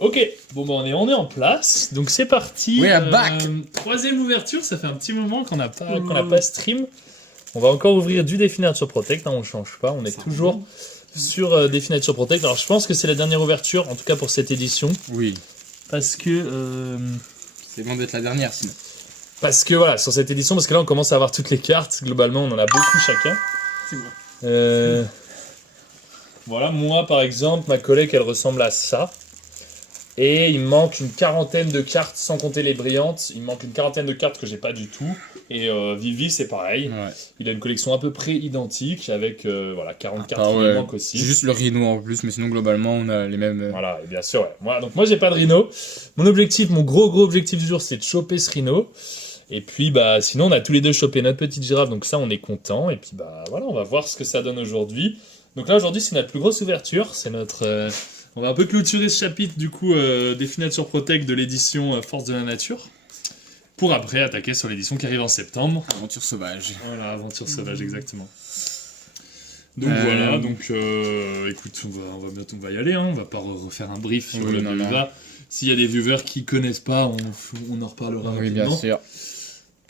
Ok, bon bah on est en place, donc c'est parti. We are back. Troisième ouverture, ça fait un petit moment qu'on n'a pas stream. On va encore ouvrir du Definiture Protect, hein, on change pas, on est toujours sur Definiture Protect. Alors je pense que c'est la dernière ouverture, en tout cas pour cette édition. Oui. Parce que... C'est bon d'être la dernière sinon. Parce que voilà, sur cette édition, parce que là on commence à avoir toutes les cartes, globalement on en a beaucoup chacun. C'est moi. Voilà, moi par exemple, ma collègue elle ressemble à ça. Et il me manque une quarantaine de cartes, sans compter les brillantes. Il me manque une quarantaine de cartes que j'ai pas du tout. Et Vivi, c'est pareil. Ouais. Il a une collection à peu près identique, avec voilà, 40 cartes qui ouais. lui manquent aussi. C'est juste le rhino en plus, mais sinon globalement on a les mêmes. Voilà, et bien sûr, ouais. Moi j'ai pas de rhino. Mon gros objectif du jour, c'est de choper ce rhino. Et puis bah sinon on a tous les deux chopé notre petite girafe, donc ça on est content. Et puis bah voilà, on va voir ce que ça donne aujourd'hui. Donc là aujourd'hui c'est notre plus grosse ouverture, c'est notre... On va un peu clôturer ce chapitre du coup Definiture Protect de l'édition Force de la Nature. Pour après attaquer sur l'édition qui arrive en septembre. Aventure sauvage. Voilà, Aventure sauvage, exactement. Donc voilà, donc écoute, on va y aller, hein, on va pas refaire un brief sur le Nova. S'il y a des viewers qui connaissent pas, on en reparlera rapidement. Oui, bien sûr.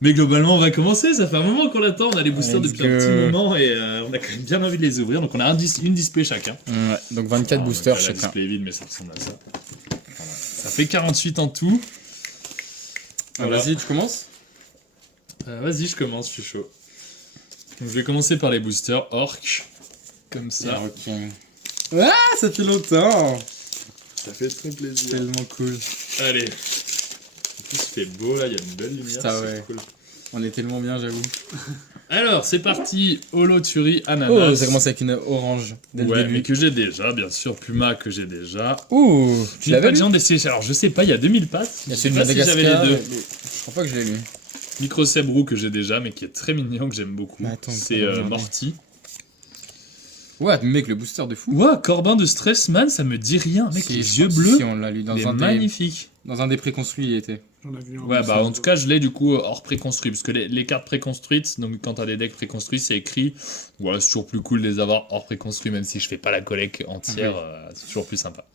Mais globalement, on va commencer, ça fait un moment qu'on l'attend, on a les boosters depuis un petit moment et on a quand même bien envie de les ouvrir, donc on a une display chacun. Ouais, donc 24 boosters donc, chacun. La display est vide, mais ça ressemble à ça. Voilà. Ça fait 48 en tout. Voilà. Vas-y, tu commences. Vas-y, je commence, je suis chaud. Donc, je vais commencer par les boosters Orc, comme ça. Ok. Ah, ça fait longtemps. Ça fait très plaisir. Tellement cool. Allez. En plus, il fait beau là, il y a une belle lumière. Putain, ouais. Cool. On est tellement bien, j'avoue. Alors, c'est parti. Holoturi Ananas. Oh, ça commence avec une orange dès le ouais, début. mais que j'ai déjà, bien sûr. Puma que j'ai déjà. Ouh, tu l'avais pas de lu géant des Seychelles. Alors, je sais pas, il y a 2000 pattes. Il y a Je celui sais de pas si Madagascar. j'avais les deux. Je crois pas que je l'ai lu. Micro Sebrou que j'ai déjà, mais qui est très mignon, que j'aime beaucoup. Attends, C'est Morty. Ouais, mec, le booster de fou. Ouah, Corbin de Stressman, ça me dit rien. Mec, Si, les je yeux crois- bleus. Si, on l'a lu dans Il est un magnifique. dans un des préconstruits, il était. J'en ai vu un. Ouais, bah en tout cas, je l'ai du coup hors préconstruit. Parce que les cartes préconstruites, donc quand t'as des decks préconstruits, c'est écrit. Voilà, c'est toujours plus cool de les avoir hors préconstruit, même si je fais pas la collecte entière, c'est toujours plus sympa.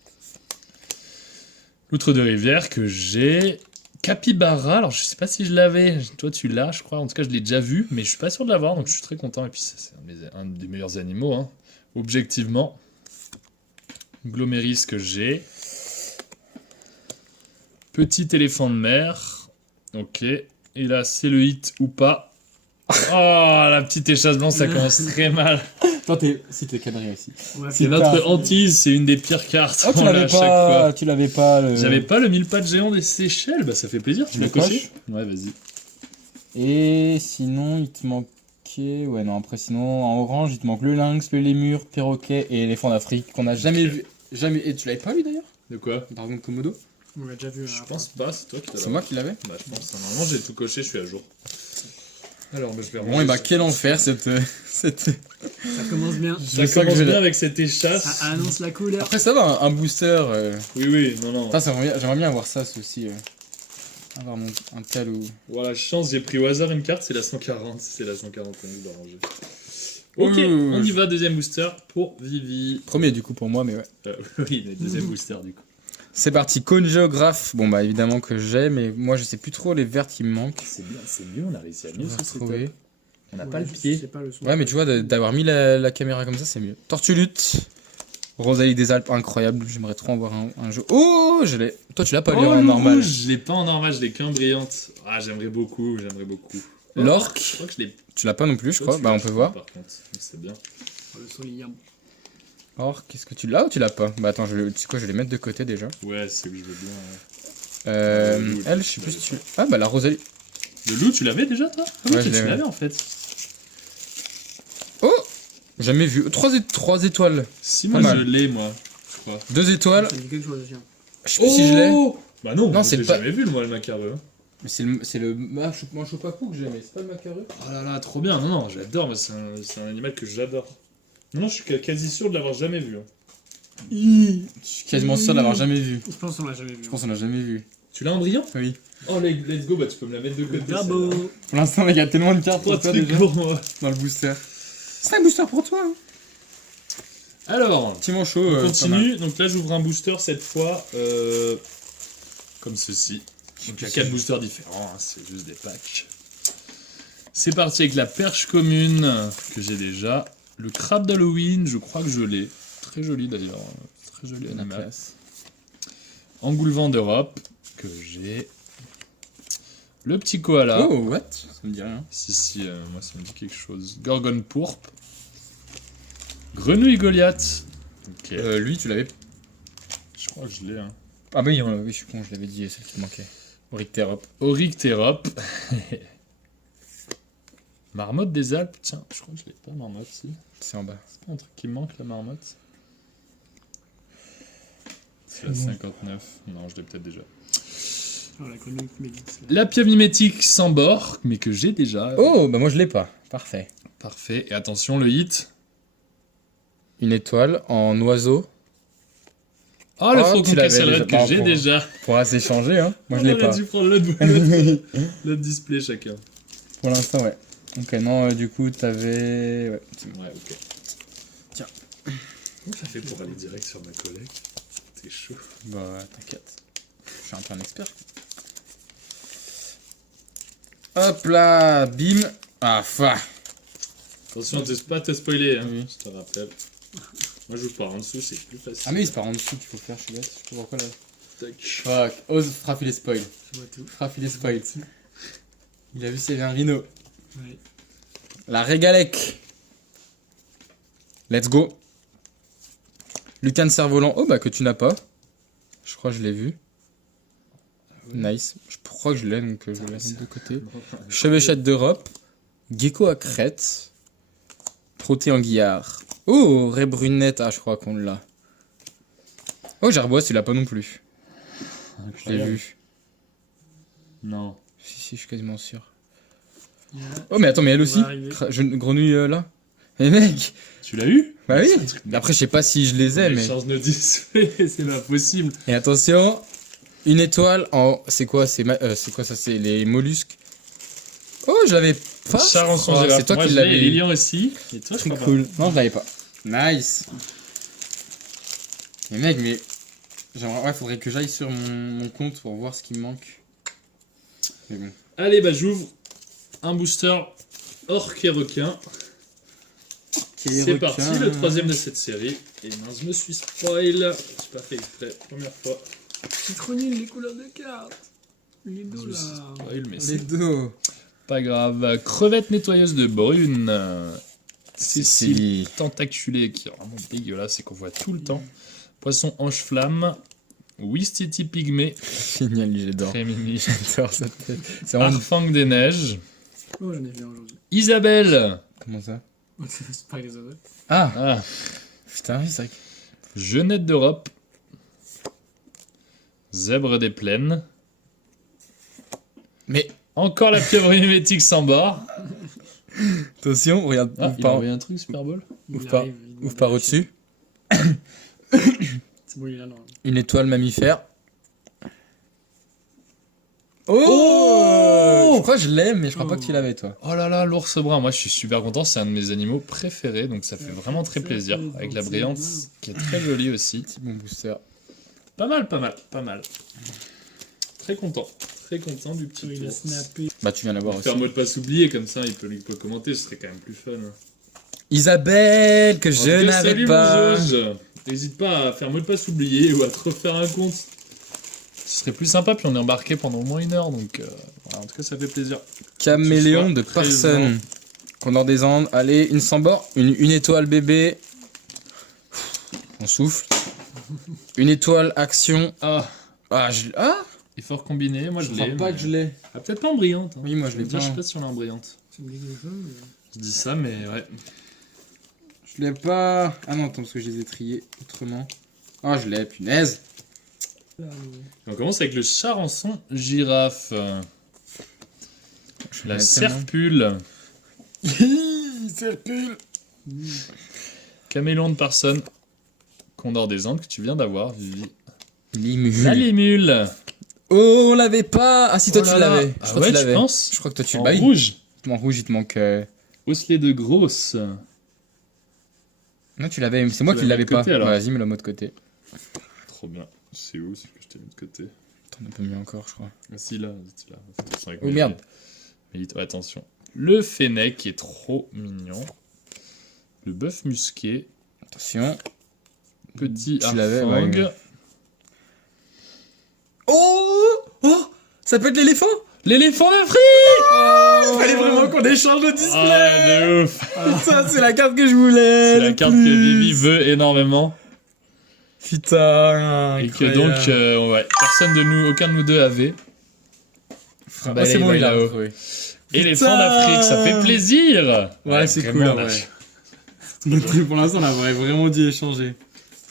L'outre de rivière que j'ai. Capybara, alors je sais pas si je l'avais. Toi, tu l'as, je crois. En tout cas, je l'ai déjà vu, mais je suis pas sûr de l'avoir, donc je suis très content. Et puis, ça, c'est un des meilleurs animaux, hein, objectivement. Gloméris que j'ai. Petit éléphant de mer. Ok. Et là, c'est le hit ou pas. Oh, la petite échasse blanche, ça commence très mal. Toi, si t'es canari aussi. Ouais, C'est notre hantise, c'est une des pires cartes. Oh, tu On l'a l'avais à chaque pas, fois. tu l'avais pas. J'avais pas le 1000 pattes géant des Seychelles, bah ça fait plaisir, tu Le l'as coché. coche. Ouais, vas-y. Et sinon, il te manquait. Ouais, non, après, sinon, en orange, il te manque le lynx, le lémur, perroquet et l'éléphant d'Afrique qu'on a jamais vu. Jamais. Et tu l'avais pas lu d'ailleurs De quoi? Dragon de Komodo. On l'a déjà vu. Je pense pas, c'est toi qui l'as. C'est moi qui l'avais. Bah, je pense. Normalement, j'ai tout coché, je suis à jour. Alors, mais je vais Bon, et bah, quel enfer cette. Ça commence bien. Ça commence bien avec cette échasse. Ça annonce la couleur. Après, ça va, un booster. Oui, non. Putain, j'aimerais bien avoir ça, aussi. Avoir un tel ou. Voilà, chance, j'ai pris au hasard une carte, c'est la 140. C'est la 141, je dois ranger. Ok, Ouh. on y va, deuxième booster pour Vivi. Premier, du coup, pour moi, mais ouais. Oui, le deuxième booster, du coup. C'est parti, Congeographe. Bon, bah, évidemment que j'ai, mais moi, je sais plus trop les vertes qui me manquent. C'est bien, c'est mieux, on a réussi à mieux On va se retrouver. setup. On n'a pas le pied. C'est pas le son. Ouais, mais tu vois, d'avoir mis la caméra comme ça, c'est mieux. Tortulute. Rosalie des Alpes, incroyable. J'aimerais trop en voir un jeu. Oh, je l'ai. Toi, tu l'as pas lu en normal. Je l'ai pas en normal, je l'ai qu'en brillante. Ah, j'aimerais beaucoup. L'orque. Je crois que je l'ai. Tu l'as pas non plus, je Toi, crois. tu Bah, l'as, on je peut crois, voir. Par contre, c'est bien. Le son, il y a. Or, qu'est-ce que tu l'as ou tu l'as pas? Bah, attends, tu sais quoi, je vais les mettre de côté déjà. Ouais, c'est que je veux bien. Elle, je sais plus si tu. Ah, bah, la Rosalie. Le loup, tu l'avais déjà, toi? Ah oui, Ouais, je tu l'avais. l'avais en fait. Oh, jamais vu. 3 étoiles. Si, Pas moi je mal. l'ai, moi, je crois. 2 étoiles. Ça dit quelque chose aussi. Je sais plus si je l'ai. Bah non, Non, je c'est l'ai pas- jamais vu, moi, le macareux. Mais c'est le manchopapou que j'ai, mais c'est pas le macareux. Oh là là, trop bien. Non, j'adore, mais c'est un animal que j'adore. Non, je suis quasi sûr de l'avoir jamais vu. Hein. Je suis quasiment sûr de l'avoir jamais vu. Je pense qu'on l'a jamais vu. Je pense qu'on l'a jamais vu. Tu l'as en brillant? Oui. Oh, let's go, bah tu peux me la mettre de côté. Bravo. Pour l'instant, il y a tellement de cartes Trois pour toi trucs déjà pour moi. dans le booster. C'est un booster pour toi. Hein. Alors, Petit manchot. on continue. Donc là, j'ouvre un booster cette fois. Comme ceci. Donc il y a 4 boosters différents. Hein, c'est juste des packs. C'est parti avec la perche commune que j'ai déjà. Le crabe d'Halloween, je crois que je l'ai. Très joli d'ailleurs. Très joli La animal. classe. Engoulevent d'Europe que j'ai. Le petit koala. Oh, what? Ça me dit rien. Si, moi ça me dit quelque chose. Gorgone pourpre. Grenouille Goliath. Ok. Lui, tu l'avais. Je crois que je l'ai. Hein. Ah, bah oui, oui, je suis con, je l'avais dit, celle qui manquait. Orictérop. Oryctérop. Marmotte des Alpes. Tiens, je crois que je l'ai pas, marmotte, si. C'est en bas. C'est pas un truc qui me manque, la marmotte. C'est la 59. Non, je l'ai peut-être déjà. Oh, la grenouille médite. La pieuvre mimétique sans bord, mais que j'ai déjà. Oh, bah moi je l'ai pas. Parfait. Parfait. Et attention, le hit. Une étoile en oiseau. Oh, le Oh, faucon tu l'avais casserelle déjà. que j'ai Pour- déjà. Pourra s'échanger, hein. Moi je On l'ai aurait pas. dû prendre l'autre display chacun. Pour l'instant, ouais. Ok, non, du coup, t'avais. Ouais. Ouais, ok. Tiens. Comment ça fait pour aller direct sur ma collègue? C'est chaud. Bah, t'inquiète. Je suis un peu un expert. Hop là, bim. Ah, fa. Attention de pas te spoiler, hein. Oui. Je te rappelle. Moi, je joue par en dessous, c'est plus facile. Ah, mais c'est par en dessous qu'il faut faire, je suis bête. Je sais pas pourquoi là. Tac. Fuck. Ose frapper les spoils. Je vois tout. Frapper les spoils. Il a vu s'il y avait un rhino. Ouais. La régalec. Let's go. Lucan cerf-volant. Oh bah que tu n'as pas. Je crois que je l'ai vu. Nice. Je crois que je l'ai donc je vais la mettre de côté. Chevêchette d'Europe. Gecko à crête. Proté anguillard. Oh, Ray brunette. Ah je crois qu'on l'a. Oh Gerbois tu l'as pas non plus. Je l'ai vu. Non. Si je suis quasiment sûr. Il y a- Oh mais attends mais elle On aussi. va arriver. Grenouille là. Eh mec. Tu l'as eu? Bah oui. C'est un truc- Mais après je sais pas si je les ai Mais mais. change nos displays, c'est pas possible. Et attention, une étoile en. C'est quoi c'est quoi ça? C'est les mollusques. Oh, je l'avais pas. je Charançon crois. girafe. C'est toi Moi, qui je l'ai, l'avais et eu. Lilian aussi. Et toi, je Très crois pas. cool. Non, je l'avais pas. Nice. Mais mec, mais. J'aimerais... Ouais, faudrait que j'aille sur mon compte pour voir ce qui me manque. Mais bon. Allez, bah j'ouvre un booster orc et requin. C'est parti, le troisième de cette série. Et mince, je me suis spoil. J'ai pas fait exprès, première fois. C'est trop nul les couleurs de cartes. Les Je dos me suis là. spoil, mais Les c'est dos. pas grave. Crevette nettoyeuse de brune. Cécile Cécile. tentaculée qui est vraiment dégueulasse et qu'on voit tout le temps. Poisson ange-flamme. Wistiti pygmée. Génial, lui, j'adore. Très mimi. J'adore cette tête. C'est vraiment. Arfang des neiges. Oh, j'en ai vu un aujourd'hui. Isabelle. Comment ça? C'est pas les autres. Ah, Ah. putain, oui, c'est vrai. Jeunette d'Europe. Zèbre des plaines. Mais Encore la pieuvre mimétique sans bord. attention, regarde, Ah, ouvre il a par, envoyé un truc, Super Bowl. Ouvre pas. ouvre par au-dessus. C'est bon, il est là. Non. Une étoile mammifère. Oh Je crois que je l'aime, mais je crois pas Oh. que tu l'avais, toi. Oh là là, l'ours brun. Moi, je suis super content. C'est un de mes animaux préférés. Donc, ça fait vraiment très Ça plaisir. fait Avec la penser brillante, bien. qui est très jolie aussi. Petit bon booster. Pas mal, pas mal, pas mal. Très content. Très content du petit Il a ours. snappé. Bah, tu viens d'avoir aussi. Faire mode pas s'oublier, comme ça, il peut commenter. Ce serait quand même plus fun. Isabelle, que En je tout cas, n'avais salut, pas. mon Jauge. N'hésite pas à faire mot de passe oublié ou à te refaire un compte. Ce serait plus sympa, puis on est embarqué pendant au moins 1 heure, donc voilà, en tout cas ça fait plaisir. Caméléon de Présent. personne. Condor des Andes. Allez, une sans bord. Une étoile bébé. On souffle. Une étoile action. Ah, Ah, effort combiné, moi je l'ai. mais- je l'ai. Ah, peut-être pas en brillante. Hein. Oui, moi je l'ai Déjà, je sais pas. pas si on est en brillante. Ça me dit quelque chose, mais... Je dis ça, mais ouais. Je l'ai pas. Ah non, attends, parce que je les ai triés autrement. Ah, je l'ai, punaise. Là, Et on commence avec le charançon girafe. Je La l'ai serpule. Serpule. Caméléon de personne. Condor des Andes que tu viens d'avoir, Vivi. Limule. La limule. Oh, on l'avait pas. Ah, si, toi Oh tu là là. l'avais. Ah Je crois ouais, que tu tu l'avais. penses Je crois que toi tu En l'as. rouge. En rouge, il te manque. Osselet de grosse. Non, tu l'avais, c'est moi Tu qui l'as l'avais mis de pas. côté, alors. Vas-y, mets-le mot de côté. Trop bien. C'est où c'est que je t'ai mis de côté? T'en as pas mis encore, je crois. Ah si, là. C'est là. Attention avec Oh, mes- merde. Ouais, attention. Le fennec qui est trop mignon. Le bœuf musqué. Attention. Petit Tu l'avais, harfang. ouais. Oh Oh Ça peut être l'éléphant. L'éléphant d'Afrique. Fallait vraiment qu'on échange le display. Ah, de ouf. Ça, c'est la carte que je voulais. C'est la le carte que plus. Vivi veut énormément. Putain. Et que donc, ouais, personne de nous, aucun de nous deux avait. Ah, c'est bon, il a là-haut. retrouvé. Éléphant Putain. d'Afrique, ça fait plaisir. Ouais, c'est cool, vraiment, ouais. on a- Pour l'instant, on aurait vraiment dû échanger.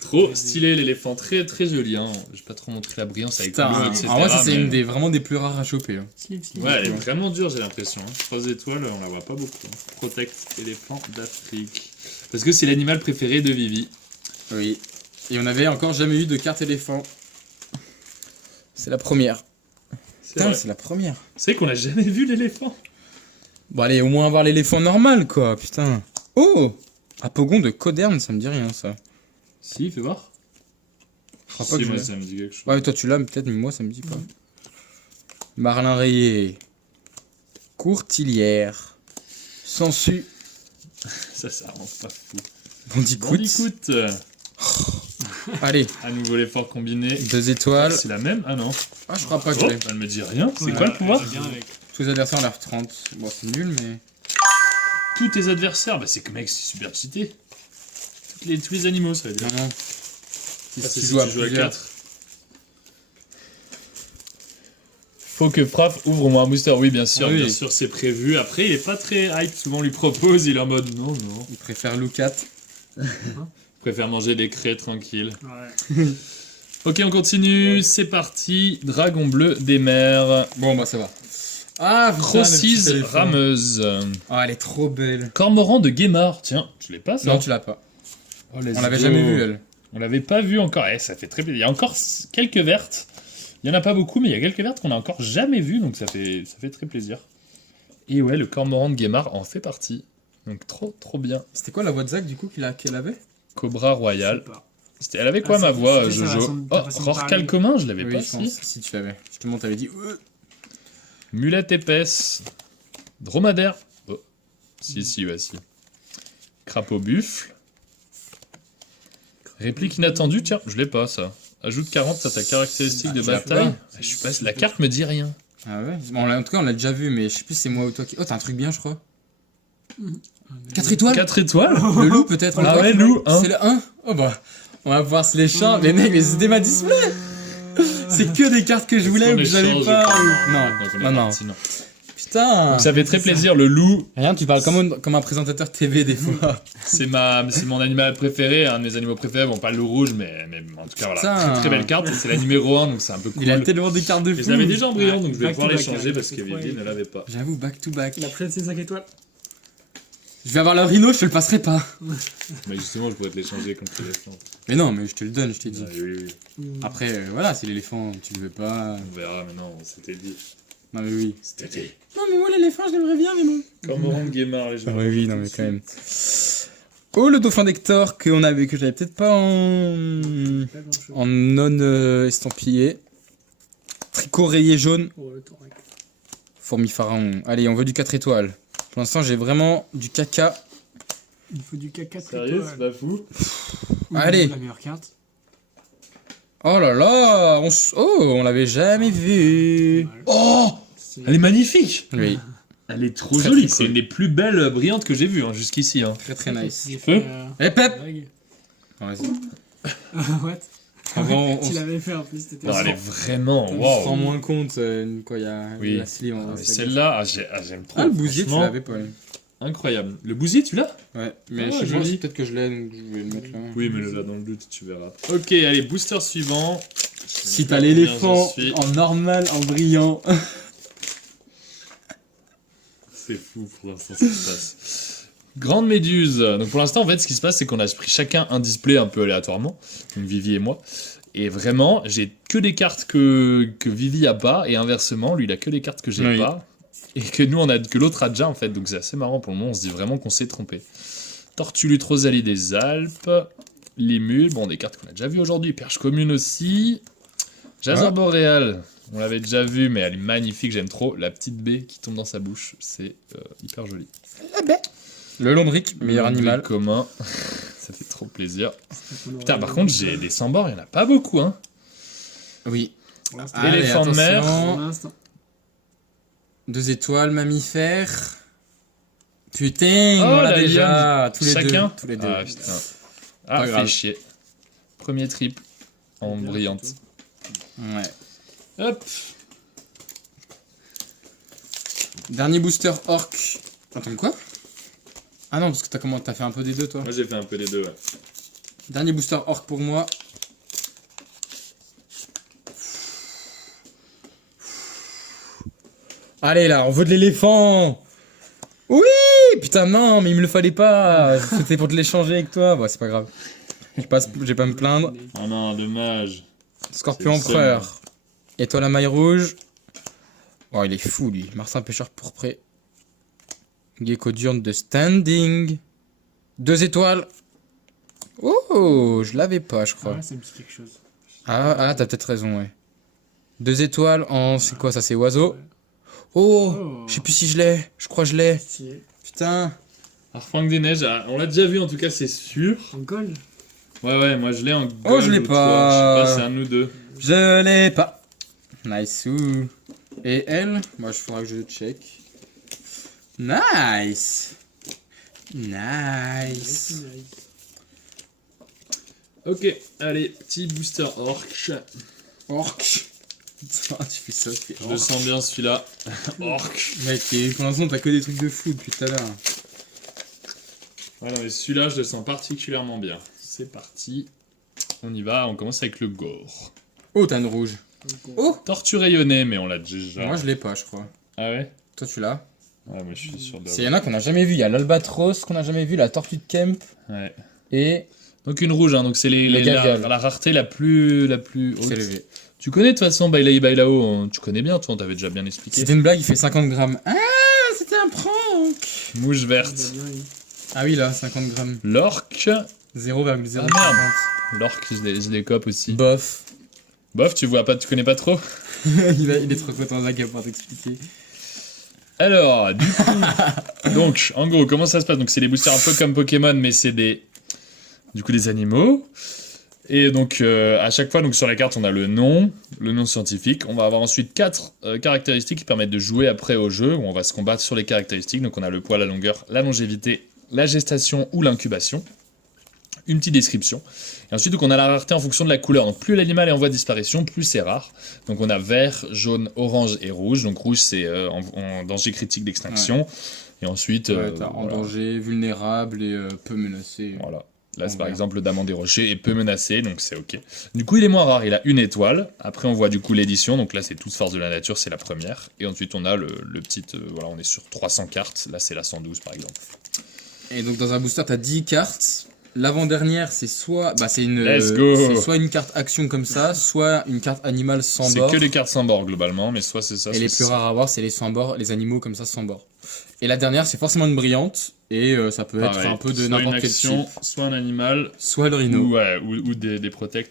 Trop stylé l'éléphant, très très joli. Hein. Je vais pas trop montrer la brillance avec Putain, l'eau, etc. en vrai, ça, c'est mais- une des, vraiment des plus rares à choper. Hein. Ouais, elle est vraiment dure, j'ai l'impression. Hein. 3 étoiles, on la voit pas beaucoup. Hein. Protect éléphant d'Afrique. Parce que c'est l'animal préféré de Vivi. Oui. Et on avait encore jamais eu de carte éléphant. C'est la première. C'est Putain, vrai. c'est la première. C'est qu'on a jamais vu l'éléphant. Bon, allez, au moins avoir l'éléphant normal, quoi. Putain. Oh Apogon de Coderne, ça me dit rien, ça. Si, fais voir. Je crois pas que je moi l'ai. ça me dit quelque chose. Ouais, toi, tu l'as, peut-être, mais moi, ça me dit pas. Marlin rayé. Courtilière. Sangsue. Ça rend pas fou. Bandicoot. Bandicoot. Allez, À nouveau l'effort combiné. 2 étoiles. C'est la même? Ah non. Ah, je crois pas que Oh, je l'ai. elle me dit rien. C'est quoi le pouvoir? Tous les adversaires ont l'air 30. Bon, c'est nul, mais. Tous tes adversaires. Bah c'est que mec, c'est super cheaté. Tous les animaux, ça veut dire. Non, non. Ah, Si c'est tu joues à tu joues à plusieurs. 4. Faut que Fraff ouvre au moins un booster. Oui, bien sûr, Oui. bien sûr, c'est prévu. Après, il est pas très hype. Souvent, on lui propose, il est en mode non, non. Il préfère Loukat. Il préfère manger des craies tranquille. Ouais. Ok, on continue. C'est parti. Dragon bleu des mers. Bon, bah, ça va. Ah, Crossise rameuse. Oh, elle est trop belle. Cormoran de Guémard. Tiens, je l'ai pas ça. Non, tu l'as pas. Oh, let's On l'avait go. jamais vue, elle. On l'avait pas vu encore. Eh, ça fait très plaisir. Il y a encore quelques vertes. Il y en a pas beaucoup, mais il y a quelques vertes qu'on a encore jamais vues, donc ça fait très plaisir. Et ouais, le cormoran de Guémard en fait partie. Donc trop bien. C'était quoi la voix de Zach, du coup, qu'elle avait Cobra Royal. Je sais pas. Elle avait quoi Ah, ma c'est- voix, c'était sa Jojo? façon- ta Oh, façon de Rorcal parler. commun, je l'avais Oui, pas je si. pense. Si, tu l'avais. Justement, t'avais dit. Mulette épaisse. Dromadaire. Oh. Si, ouais, si. Crapaud buffle. Réplique inattendue, tiens, je l'ai pas ça. Ajoute 40 à ta caractéristique de tu l'as bataille. pas. Je suis pas... La carte me dit rien. Ah ouais bon, en tout cas, on l'a déjà vu, mais je sais plus si c'est moi ou toi qui. Oh, t'as un truc bien, je crois. 4 étoiles 4 étoiles. Le loup, peut-être Ah encore ouais, loup, hein. C'est le 1 Oh bah, on va pouvoir se les champs. Mais mec, mais c'était ma display C'est que des cartes que je voulais ou que j'avais pas. Non. Putain. Donc ça fait très plaisir, le loup, Rien, tu parles comme un présentateur TV des fois. c'est mon animal préféré, un de mes animaux préférés, bon pas le loup rouge, mais en tout cas voilà, Putain. très belle carte, c'est la numéro 1, donc c'est un peu cool. Il a tellement des cartes de Et fou. je l'avais déjà en brillant, donc je vais Back pouvoir to les back, changer hein, parce que c'est Vivi trop ne l'avait pas. J'avoue, back to back. La prenne ses 5 étoiles. Je vais avoir le rhino, je te le passerai pas. Mais justement, je pourrais te les changer contre l'éléphant. Mais non, mais je te le donne, je t'ai dit. Ah, oui, Après, voilà, c'est l'éléphant, tu le veux pas. on verra maintenant, c'était dit. Non, mais oui. C'était dit. Non, mais moi, l'éléphant, je l'aimerais bien, mais bon. Cormoran de Guémard, les gens. Oui, non, mais quand même. Oh, le dauphin d'Hector que j'avais peut-être pas en non estampillé. Tricot rayé jaune. Oh, le thorax. Fourmi pharaon. Allez, on veut du 4 étoiles. Pour l'instant, j'ai vraiment du caca. Il faut du caca Sérieux, c'est pas fou? Allez. La meilleure carte. Oh là là, on l'avait jamais vu. Oh, elle est magnifique. Oui, Elle est trop Très, jolie, très c'est cool. une des plus belles brillantes que j'ai vues hein, jusqu'ici. Hein. très très nice. J'ai Feu. fait. Eh, Pep Vague. Non, vas-y. What Avant, Tu l'avais fait en plus, c'était Non, elle est vraiment, on se rend waouh. moins compte quand il y a Oui. la sleeve. Ah, mais celle-là, j'aime trop. Ah, le bousier, tu franchement, l'avais pas. lui. Incroyable. Le bousier, tu l'as? Ouais, mais Ah, je sais pas, joli. peut-être que je l'ai, donc je vais le mettre là. Oui, mais là dans le doute, tu verras. Ok, allez, booster suivant. Si Je t'as sais pas l'éléphant combien j'en suis. en normal, en brillant. C'est fou pour l'instant ce qui se passe. Grande méduse. Donc pour l'instant, en fait, ce qui se passe, c'est qu'on a pris chacun un display un peu aléatoirement. Donc Vivi et moi. Et vraiment, j'ai que des cartes que Vivi a pas. Et inversement, lui, il a que des cartes que j'ai Oui. pas. Et que nous, que l'autre a déjà, en fait. Donc c'est assez marrant pour le moment. On se dit vraiment qu'on s'est trompé. Tortulute Rosalie des Alpes. Limule, bon, des cartes qu'on a déjà vues aujourd'hui. Perche commune aussi. Jazzor Boréal, on l'avait déjà vu, mais elle est magnifique, j'aime trop. La petite baie qui tombe dans sa bouche, c'est hyper joli. La baie. Le lombric, meilleur Lombric animal. commun, ça fait trop plaisir. Putain, par contre, j'ai des sans-bords, il n'y en a pas beaucoup, hein. Oui. Pour l'instant. Allez, Éléphant de mer. attention. Pour l'instant. 2 étoiles, mammifère. Putain, Oh, on l'a la déjà. liane. Tous les Chacun. deux. Tous les deux. Ah, putain. Pas Ah, fait grave. chier. Premier triple en Bien, brillante. Ouais. Hop. Dernier booster orc. Attends, quoi? Ah non, parce que t'as fait un peu des deux, toi. Moi, j'ai fait un peu les deux, ouais. Dernier booster orc pour moi. Allez là, on veut de l'éléphant. Oui. Putain non, mais il me le fallait pas. C'était pour te l'échanger avec toi. Bon, c'est pas grave. Je vais pas me plaindre. Oh non, dommage. Scorpion C'est le empereur. Étoile à maille rouge. Oh, il est fou lui. Martin pêcheur pourpré. Gecko diurne de standing. 2 étoiles. Oh, je l'avais pas, je Ah crois. ouais, ça me dit quelque chose. Ah, t'as peut-être raison, ouais. 2 étoiles en. C'est quoi ça? C'est oiseau? Oh, Oh. je sais plus si je l'ai. Je crois que je l'ai. Stylé. Putain. Arfang des Neiges, ah, on l'a déjà vu en tout cas, c'est sûr. En gold. Ouais, moi je l'ai en gold. Oh, je l'ai ou pas. toi, je sais pas, c'est un ou deux. Je l'ai pas. Nice. Et elle? Moi, je faudra que je check. Nice. Nice. Ok, allez, petit booster orc. Orc. Tu fais ça, tu fais Je le sens bien celui-là. Orc. Mec, et pour l'instant, t'as que des trucs de fou depuis tout à l'heure. Ouais, non, mais celui-là, je le sens particulièrement bien. C'est parti. On y va, on commence avec le gore. Oh, t'as une rouge. Oh. Tortue rayonnée, mais on l'a déjà. Moi, je l'ai pas, je crois. Ah ouais? Toi, tu l'as? Ouais, moi je suis sûr de. Il y en a qu'on a jamais vu. Il y a l'albatros qu'on a jamais vu, la tortue de Kemp Ouais. et Donc une rouge, hein, donc c'est Le gavial. la rareté la plus haute. c'est levé. Tu connais de toute façon Bailai Bailao, hein, tu connais bien, toi, on t'avait déjà bien expliqué. C'était une blague, il fait 50 grammes. Ah, c'était un prank. Mouche verte. Ah oui, là, 50 grammes. L'orque. 0,050. L'orque, je les cope aussi. Bof. Bof, tu connais pas trop? il est trop content, Zach, à pouvoir t'expliquer. Alors, du coup, donc, en gros, comment ça se passe? Donc, c'est des boosters un peu comme Pokémon, mais c'est des animaux. Et donc, à chaque fois, donc sur la carte, on a le nom scientifique. On va avoir ensuite 4 caractéristiques qui permettent de jouer après au jeu, où on va se combattre sur les caractéristiques. Donc, on a le poids, la longueur, la longévité, la gestation ou l'incubation. Une petite description. Et ensuite, donc, on a la rareté en fonction de la couleur. Donc, plus l'animal est en voie de disparition, plus c'est rare. Donc, on a vert, jaune, orange et rouge. Donc, rouge, c'est en danger critique d'extinction. Et ensuite, T'as en voilà. danger, vulnérable et peu menacé. Voilà. Là, c'est En par vert. exemple le Daman des Rochers et peu menacé, donc c'est ok. Du coup, il est moins rare, il a 1 étoile. Après, on voit du coup l'édition, donc là, c'est toute force de la nature, c'est la première. Et ensuite, on a le petit. Voilà, on est sur 300 cartes. Là, c'est la 112 par exemple. Et donc, dans un booster, t'as 10 cartes. L'avant-dernière, c'est soit. Bah, c'est une. Let's go. C'est soit une carte action comme ça, soit une carte animale sans C'est bord. que des cartes sans bord globalement, mais soit c'est ça. Et les soit plus rares à avoir, c'est les sans bord, les animaux comme ça sans bord. Et la dernière, c'est forcément une brillante. Et ça peut être pareil. un peu de Soit n'importe une quel action, type. soit un animal, Soit le rhino. ou des protects.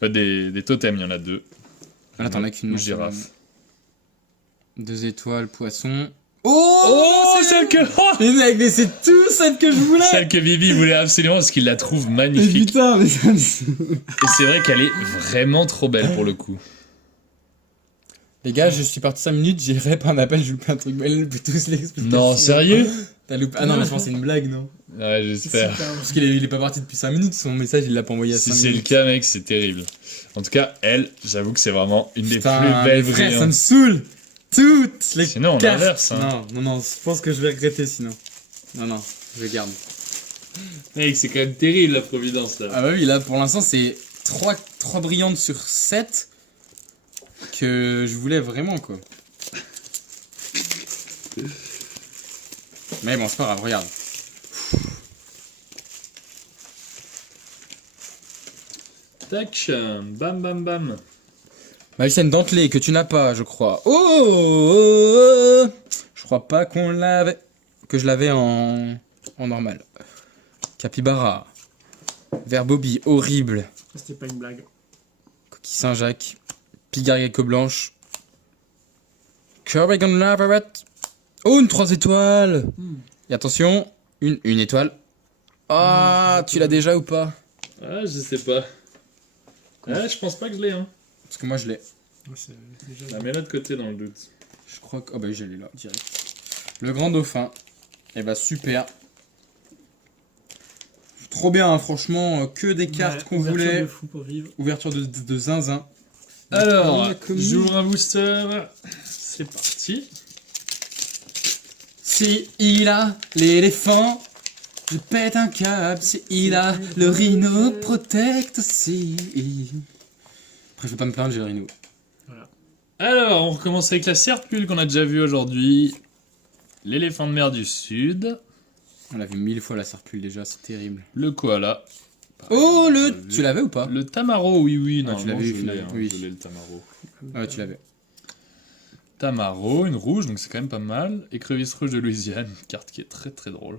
Enfin, des totems, il y en a 2. Ah, là, t'en as qu'une. Ou girafe. 2 étoiles, poisson. Oh, celle que. Mais mec, mais c'est tout celle que je voulais. Celle que Vivi voulait absolument parce qu'il la trouve magnifique. Putain, mais ça... Et c'est vrai qu'elle est vraiment trop belle pour le coup. Les gars, je suis parti 5 minutes, j'ai rep un appel, j'ai loupé un truc. Mais elle peut tous l'expliquer. Non, sérieux? T'as loupé... Ah non, mais je pense que c'est une blague, non? Ouais, j'espère. Parce qu'il est pas parti depuis 5 minutes, son message, il l'a pas envoyé à 5 Si c'est le minutes. cas, mec, c'est terrible. En tout cas, elle, j'avoue que c'est vraiment une des Putain, plus belles mais frère, ça me brillantes. saoule. Toutes les Sinon, on cartes. inverse, hein. Non, je pense que je vais regretter sinon. Non, je garde. Mec, c'est quand même terrible la providence là. Ah bah oui, là pour l'instant c'est 3 brillantes sur 7 que je voulais vraiment quoi. Mais bon, c'est pas grave, regarde. Tac, bam bam bam. Magicienne dentelée que tu n'as pas, je crois. Oh, je crois pas qu'on l'avait. Que je l'avais en normal. Capybara. Verbobi, horrible. C'était pas une blague. Coquille Saint-Jacques. Pigargue Gecko Blanche. Corrigan Lavaret. Oh, une 3 étoiles. Et attention, une étoile. Ah, tu l'as déjà ou pas? Ah, je sais pas. Ah, je pense pas que je l'ai, hein. Parce que moi je l'ai. Ouais, c'est déjà... La mets-la de côté dans le doute. Je crois que... Oh bah j'allais là, direct. Le Grand Dauphin. Et bah super. Trop bien, hein, franchement. Que des cartes qu'on ouverture voulait. de fou pour vivre. Ouverture de zinzin. Alors, Comme j'ouvre un booster. C'est parti. C'est il a l'éléphant. Je pète un câble. C'est il a le rhino protect aussi. Après je vais pas me plaindre, j'ai le rhino. Alors, on recommence avec la serpule qu'on a déjà vue aujourd'hui. L'éléphant de mer du sud. On l'a vu 1000 fois la serpule déjà, c'est terrible. Le koala. Oh Pareil, le... Tu l'avais ou pas? Le tamaro, oui, oui. Ah, Non, tu l'avais je eu, l'ai, finalement, oui. je l'ai, le tamaro. Ah ouais, tu l'avais. Tamaro, une rouge, donc c'est quand même pas mal. Écrevisse rouge de Louisiane, une carte qui est très très drôle.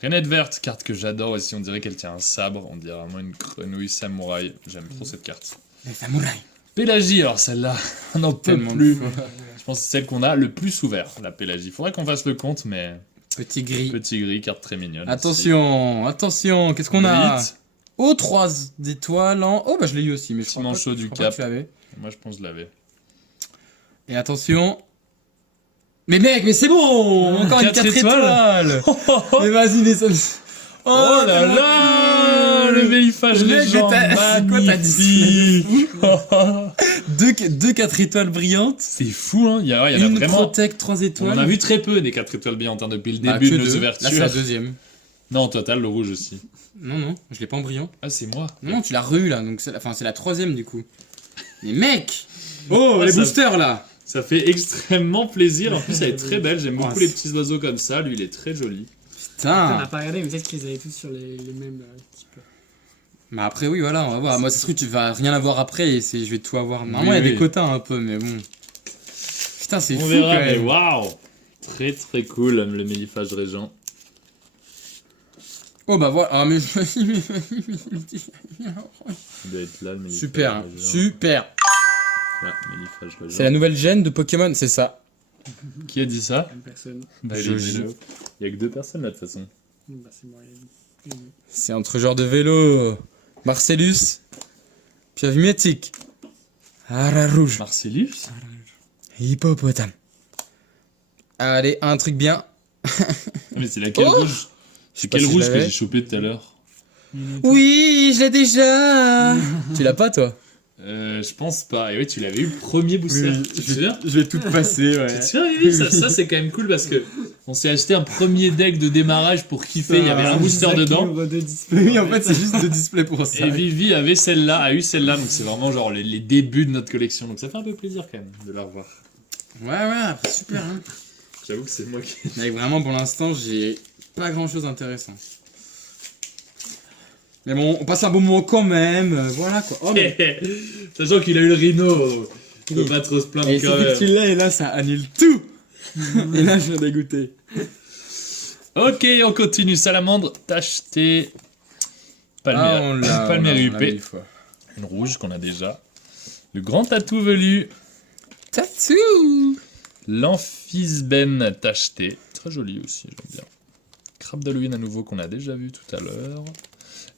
Rainette verte, carte que j'adore aussi, on dirait qu'elle tient un sabre, on dirait vraiment une grenouille samouraï. J'aime trop cette carte. Les samouraïs. Pélagie, alors celle-là, on n'en peut Tellement plus. de fois. Je pense que c'est celle qu'on a le plus ouvert, la Pélagie. Faudrait qu'on fasse le compte, mais Petit gris. petit gris, carte très mignonne. Attention, attention, qu'est-ce qu'on a? Vite. Oh, 3 étoiles en... Oh, bah je l'ai eu aussi, mais je Petit crois pas, manchot je du crois pas Cap. que tu l'avais. Moi je pense que je l'avais. Et attention... Mais mec, mais c'est bon! Encore une 4 4 étoiles. étoiles! Mais vas-y, les... Oh là là, le vélifage Le mec, légende, c'est quoi ta magnifique. deux 4 étoiles brillantes, C'est fou, hein. Il y en a une vraiment. Protect 3 étoiles. On en a vu très peu des 4 étoiles brillantes hein, depuis le Bah, début que de nos deux. ouvertures. Là, c'est la deuxième. Non, total, le rouge aussi. Non, non, je l'ai pas en brillant. Ah, c'est moi. Non, tu l'as re-eu là, donc c'est la... Enfin, c'est la troisième du coup. Mais mec! Oh, Ah, les ça- boosters là! Ça fait extrêmement plaisir. En plus, elle est très belle. J'aime Oh, beaucoup c'est- les petits oiseaux comme ça. Lui, il est très joli. On Putain! n'a pas regardé, mais peut-être qu'ils avaient tous sur les mêmes types. Bah après oui voilà on va voir. Moi ça se trouve tu vas rien avoir après et je vais tout avoir. Normalement il y a oui. des quotas un peu mais bon. Putain c'est On fou verra, quand mais même. waouh! Très très cool, le mélifage régent. Oh bah voilà. Ah mais Il doit être là, le mélifage super régent. super. Là, mélifage régent. C'est la nouvelle gêne de Pokémon c'est ça. Qui a dit ça? Une personne. Bah, Joji. il y a que deux personnes là de toute façon. Bah, c'est moi, il a dit. C'est entre genre de vélo. Marcellus. Piavimétique. Ara rouge. Marcellus? Hippopotame. Allez un truc bien. Mais c'est laquelle Oh rouge? C'est pas quelle si je rouge que l'avais. j'ai chopé tout à l'heure? Oui je l'ai déjà. Tu l'as pas toi? Je pense pas. Et oui, tu l'avais eu le premier booster. Tu te souviens? Je vais tout passer ouais. Tu te souviens, Vivi? Ça c'est quand même cool parce que on s'est acheté un premier deck de démarrage pour kiffer. Il y avait un booster dedans. Oui en fait c'est juste de display pour ça. Et Vivi avait celle-là, a eu celle-là, donc c'est vraiment genre les débuts de notre collection. Donc ça fait un peu plaisir quand même de la revoir. Ouais après super hein. J'avoue que c'est moi qui. Mais vraiment, pour l'instant, j'ai pas grand chose d'intéressant. Mais bon, on passe un bon moment quand même. Voilà quoi. Oh, mais... Sachant qu'il a eu le rhino, il peut pas trop se plaindre Et quand c'est que tu même. l'as et là, ça annule tout. Et là, je viens dégoûter. Ok, on continue. Salamandre, tacheté. on l'a Palmier mis UP. une fois. Une rouge qu'on a déjà. Le grand tatou velu. Tatou. L'amphisben tacheté. Très joli aussi, j'aime bien. Crabe d'Halloween à nouveau qu'on a déjà vu tout à l'heure.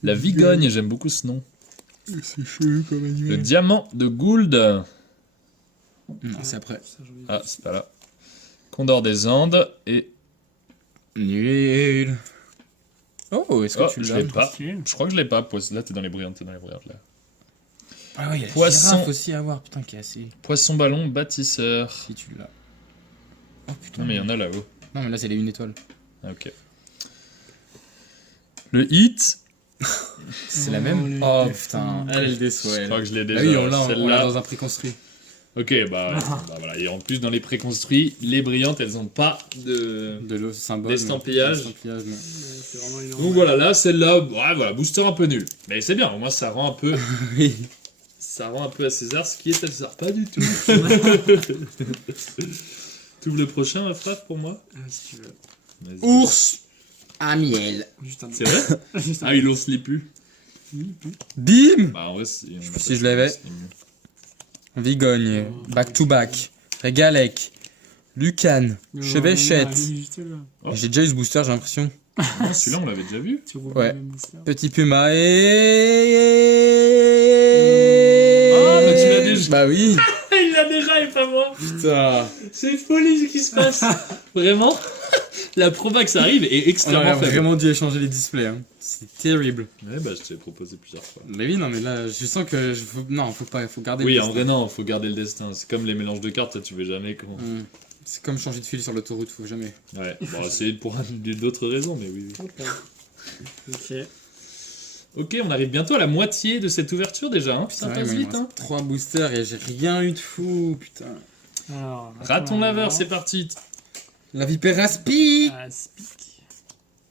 La Vigogne, j'aime beaucoup ce nom. C'est chelou comme Le animal. diamant de Gould. Non, c'est après. Ah, c'est pas là. Condor des Andes. Et. Nul. Oh, est-ce que Oh, tu je l'as? l'ai pas. Je crois que je l'ai pas. Là, t'es dans les brillantes, là. Ah ouais, il y a la Poisson. girafe aussi à voir. Putain, qui est assez. Poisson ballon bâtisseur. Si tu l'as. Oh putain. Non, mais il y en a là-haut. Non, mais là, c'est les 1 étoile. Ah, ok. Le hit. C'est la même? Oh putain, elle déçoit. Je crois que je l'ai Ah déjà. oui, on l'a Celle-là. dans un préconstruit. Ok, bah voilà. Et en plus, dans les préconstruits, les brillantes, elles ont pas de. De l'eau symbole. D'estampillage. D'estampillage, mais- C'est vraiment énorme. Donc voilà, là, celle-là, ouais, voilà, booster un peu nul. Mais c'est bien, au moins ça rend un peu. Oui. Ça rend un peu à César ce qui est à César. Pas du tout. T'ouvres le prochain, Fraf, pour moi? Ah, si tu veux. Vas-y. Ours. à miel. Juste un C'est vrai? Juste un Ah, il lance les plus. Bim. Bah, en vrai, si Si je l'avais. Vigogne, back to back, Régalec, Lucan, Chevêchette. Oh. J'ai déjà eu ce booster, j'ai l'impression. Ah, celui-là, on l'avait déjà vu. Ouais. Petit Puma et. Ah, bah tu l'as déjà. Bah oui. Il l'a déjà et pas moi. Putain. C'est folie ce qui se passe. Vraiment. La proba que ça arrive est On extrêmement aurait faible. vraiment dû échanger les displays. Hein. C'est terrible. Ouais, bah je t'ai proposé plusieurs fois. Mais oui, non, mais là, je sens que. Non, faut pas, faut garder Oui, le en destin. vrai, non, faut garder le destin. C'est comme les mélanges de cartes, tu veux jamais comment. C'est comme changer de fil sur l'autoroute, faut jamais. Ouais, bon, c'est pour d'autres raisons, mais oui. Ok. Ok, on arrive bientôt à la moitié de cette ouverture déjà, hein. Putain, Ouais, passe mais il vite, me hein. reste 3 boosters et j'ai rien eu de fou, putain. Alors, Raton laveur, c'est parti. La vipère aspic. Aspic.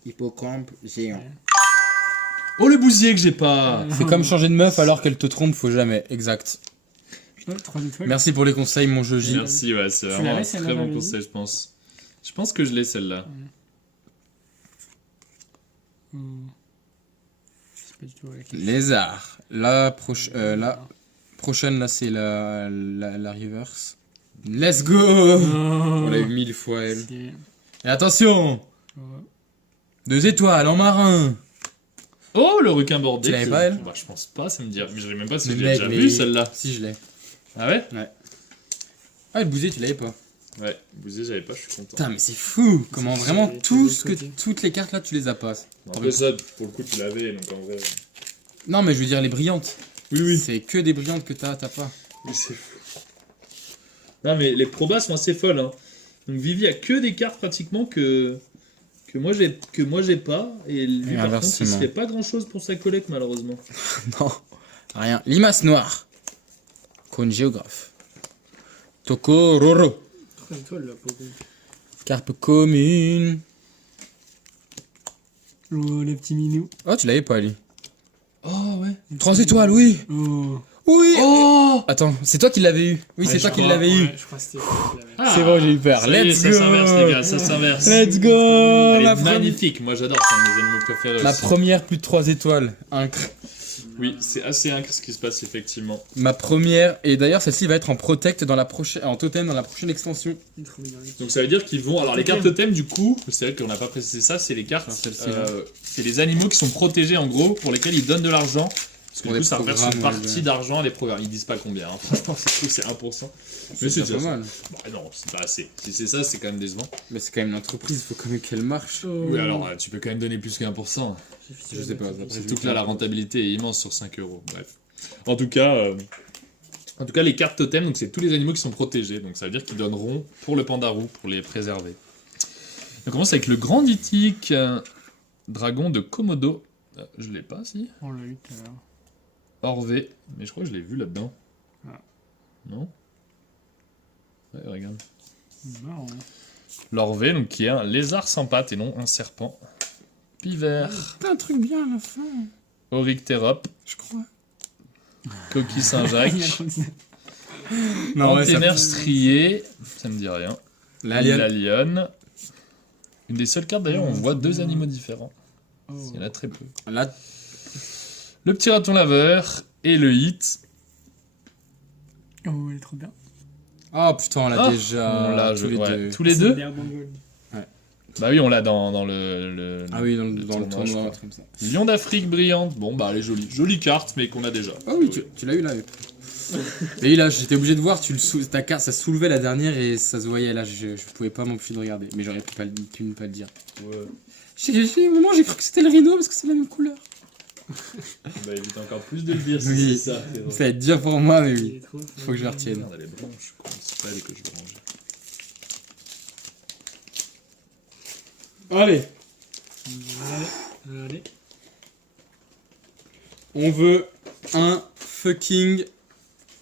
Hippocampe géant. Oh, le bousier que j'ai pas. C'est comme changer de meuf alors qu'elle te trompe, faut jamais. Exact. 3 étoiles. Merci pour les conseils, mon jeu J. Merci, ouais, c'est Tu vraiment l'avais, un celle-là, très bon David conseil, je pense. Je pense que je l'ai celle-là. Je sais pas du tout avec Lézard. La prochaine, là, c'est la reverse. Let's go. On l'a eu 1000 fois, elle. Et attention, 2 étoiles en marin. Oh, le requin bordé. Tu l'avais que- pas, elle Bah, je pense pas, ça me dirait. Mais je sais même pas si Le je l'ai mec, déjà mais- vu celle-là. Si, je l'ai. Ah ouais? Ah, le bousier, tu l'avais pas. Ouais, bousier, j'avais pas, je suis content. Putain, mais c'est fou. Comment C'est vraiment sur les toutes les cartes là, tu les as pas. Après ça, pour le coup, tu l'avais, donc en vrai. Non, mais je veux dire les brillantes. Oui. C'est que des brillantes que t'as pas. Mais c'est fou. Non, mais les probas sont assez folles, hein. Donc Vivi a que des cartes pratiquement que moi j'ai pas, et lui Et par contre il inversement. se fait pas grand chose pour sa collecte malheureusement. Non, rien. Limace noire. Cône géographe. Tokororo. 3 étoiles là, pour le coup. Carpe commune. Oh, le petit minou. Oh, tu l'avais pas, lui. Oh ouais. 3 étoiles, oui. Oh. Oui. Oh Attends, c'est toi qui l'avais eu. Oui, c'est Ouais, toi je qui crois, l'avais eu. Ouais, je crois que c'était toi qui l'avais. C'est bon, j'ai eu peur. Ça y est, Let's ça go. s'inverse les gars, ça s'inverse. Let's go. Elle Ma, est magnifique, moi j'adore, c'est un de mes animaux préférés ma aussi. première plus de 3 étoiles. Incre. Oui, c'est assez incroyable ce qui se passe effectivement. Ma première. Et d'ailleurs, celle-ci va être en protect dans la prochaine, en totem dans la prochaine extension. Trop mignon. Donc ça veut dire qu'ils vont... Alors les cartes totem du coup, c'est vrai qu'on n'a pas précisé ça, c'est les cartes... Enfin, celle-ci, là. c'est les animaux qui sont protégés en gros, pour lesquels ils donnent de l'argent. Parce que Pour du coup des ça reverse une programmes, partie ouais. d'argent à des programmes. Ils disent pas combien, hein. Franchement je trouve que c'est 1%. Mais c'est déjà déjà pas ça. mal. Bon, non, c'est pas assez. Si c'est ça, c'est quand même décevant. Mais c'est quand même une entreprise, il faut quand même qu'elle marche. Oui alors tu peux quand même donner plus que 1%. Je sais pas. Après, Surtout que là la rentabilité est immense sur 5 euros. Bref. En tout cas, les cartes totem, donc c'est tous les animaux qui sont protégés. Donc ça veut dire qu'ils donneront pour le pandarou, pour les préserver. On commence avec le grand dithique dragon de Komodo. Je l'ai pas, si. On l'a eu tout à l'heure. Orvé. Mais je crois que je l'ai vu là-dedans. Ah. Non? Ouais, regarde. Marrant. L'Orvé, donc qui est un lézard sans pattes et non un serpent. Pivert. T'as un truc bien à la fin, Oryctérope. je crois. Coquille Saint-Jacques. Non, ouais, Anténère strié. Ça me dit rien. La La lionne. Une des seules cartes d'ailleurs où on voit 2 animaux différents. Oh. Il y en a très peu. Là, Le petit raton laveur et le hit. Oh, elle est trop bien. oh putain, on l'a Ah, déjà. on l'a, tous les ouais. deux. Tous les C'est deux. l'herbe en gold. Bah oui, on l'a dans le. Ah oui, dans le je tournoi, crois. un truc comme ça. Lion d'Afrique brillante. Bon bah elle est jolie. Jolie carte mais qu'on a déjà. Ah oui, tu l'as eu là. Et là, j'étais obligé de voir, ta carte, ça soulevait la dernière et ça se voyait là, je pouvais pas m'empêcher de regarder. Mais j'aurais pu ne pas le dire. Ouais. Au moment, j'ai cru que c'était le rhino parce que c'est la même couleur. Bah évite encore plus de le dire si Oui. c'est ça. Ça va être dur pour moi, mais Il oui. est trop Faut que je la retienne. Merde, elle est blanche. C'est pas elle que je veux ranger. Allez, Allez. on veut un fucking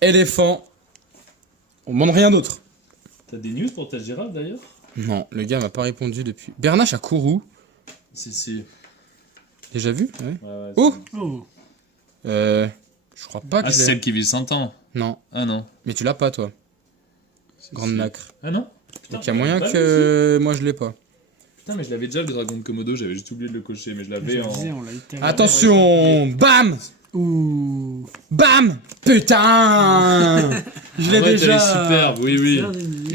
éléphant. On demande rien d'autre. T'as des news pour ta girafe d'ailleurs? Non, le gars m'a pas répondu depuis. Bernache à Kourou. Si. Déjà vu? Ouais. Ouais, Oh Oh. Je crois pas que Ah, c'est j'ai. celle qui vit 100 ans. Non, Ah non. mais tu l'as pas toi. Grande Si. nacre. Ah non? Donc il y a moyen que moi je l'ai pas. Putain, mais je l'avais déjà le dragon de Komodo, j'avais juste oublié de le cocher, mais je l'avais en. On l'a eu tout à l'heure. Attention, bam, Ouh. bam, putain. Je l'ai En vrai, déjà. elle est superbe, oui, oui.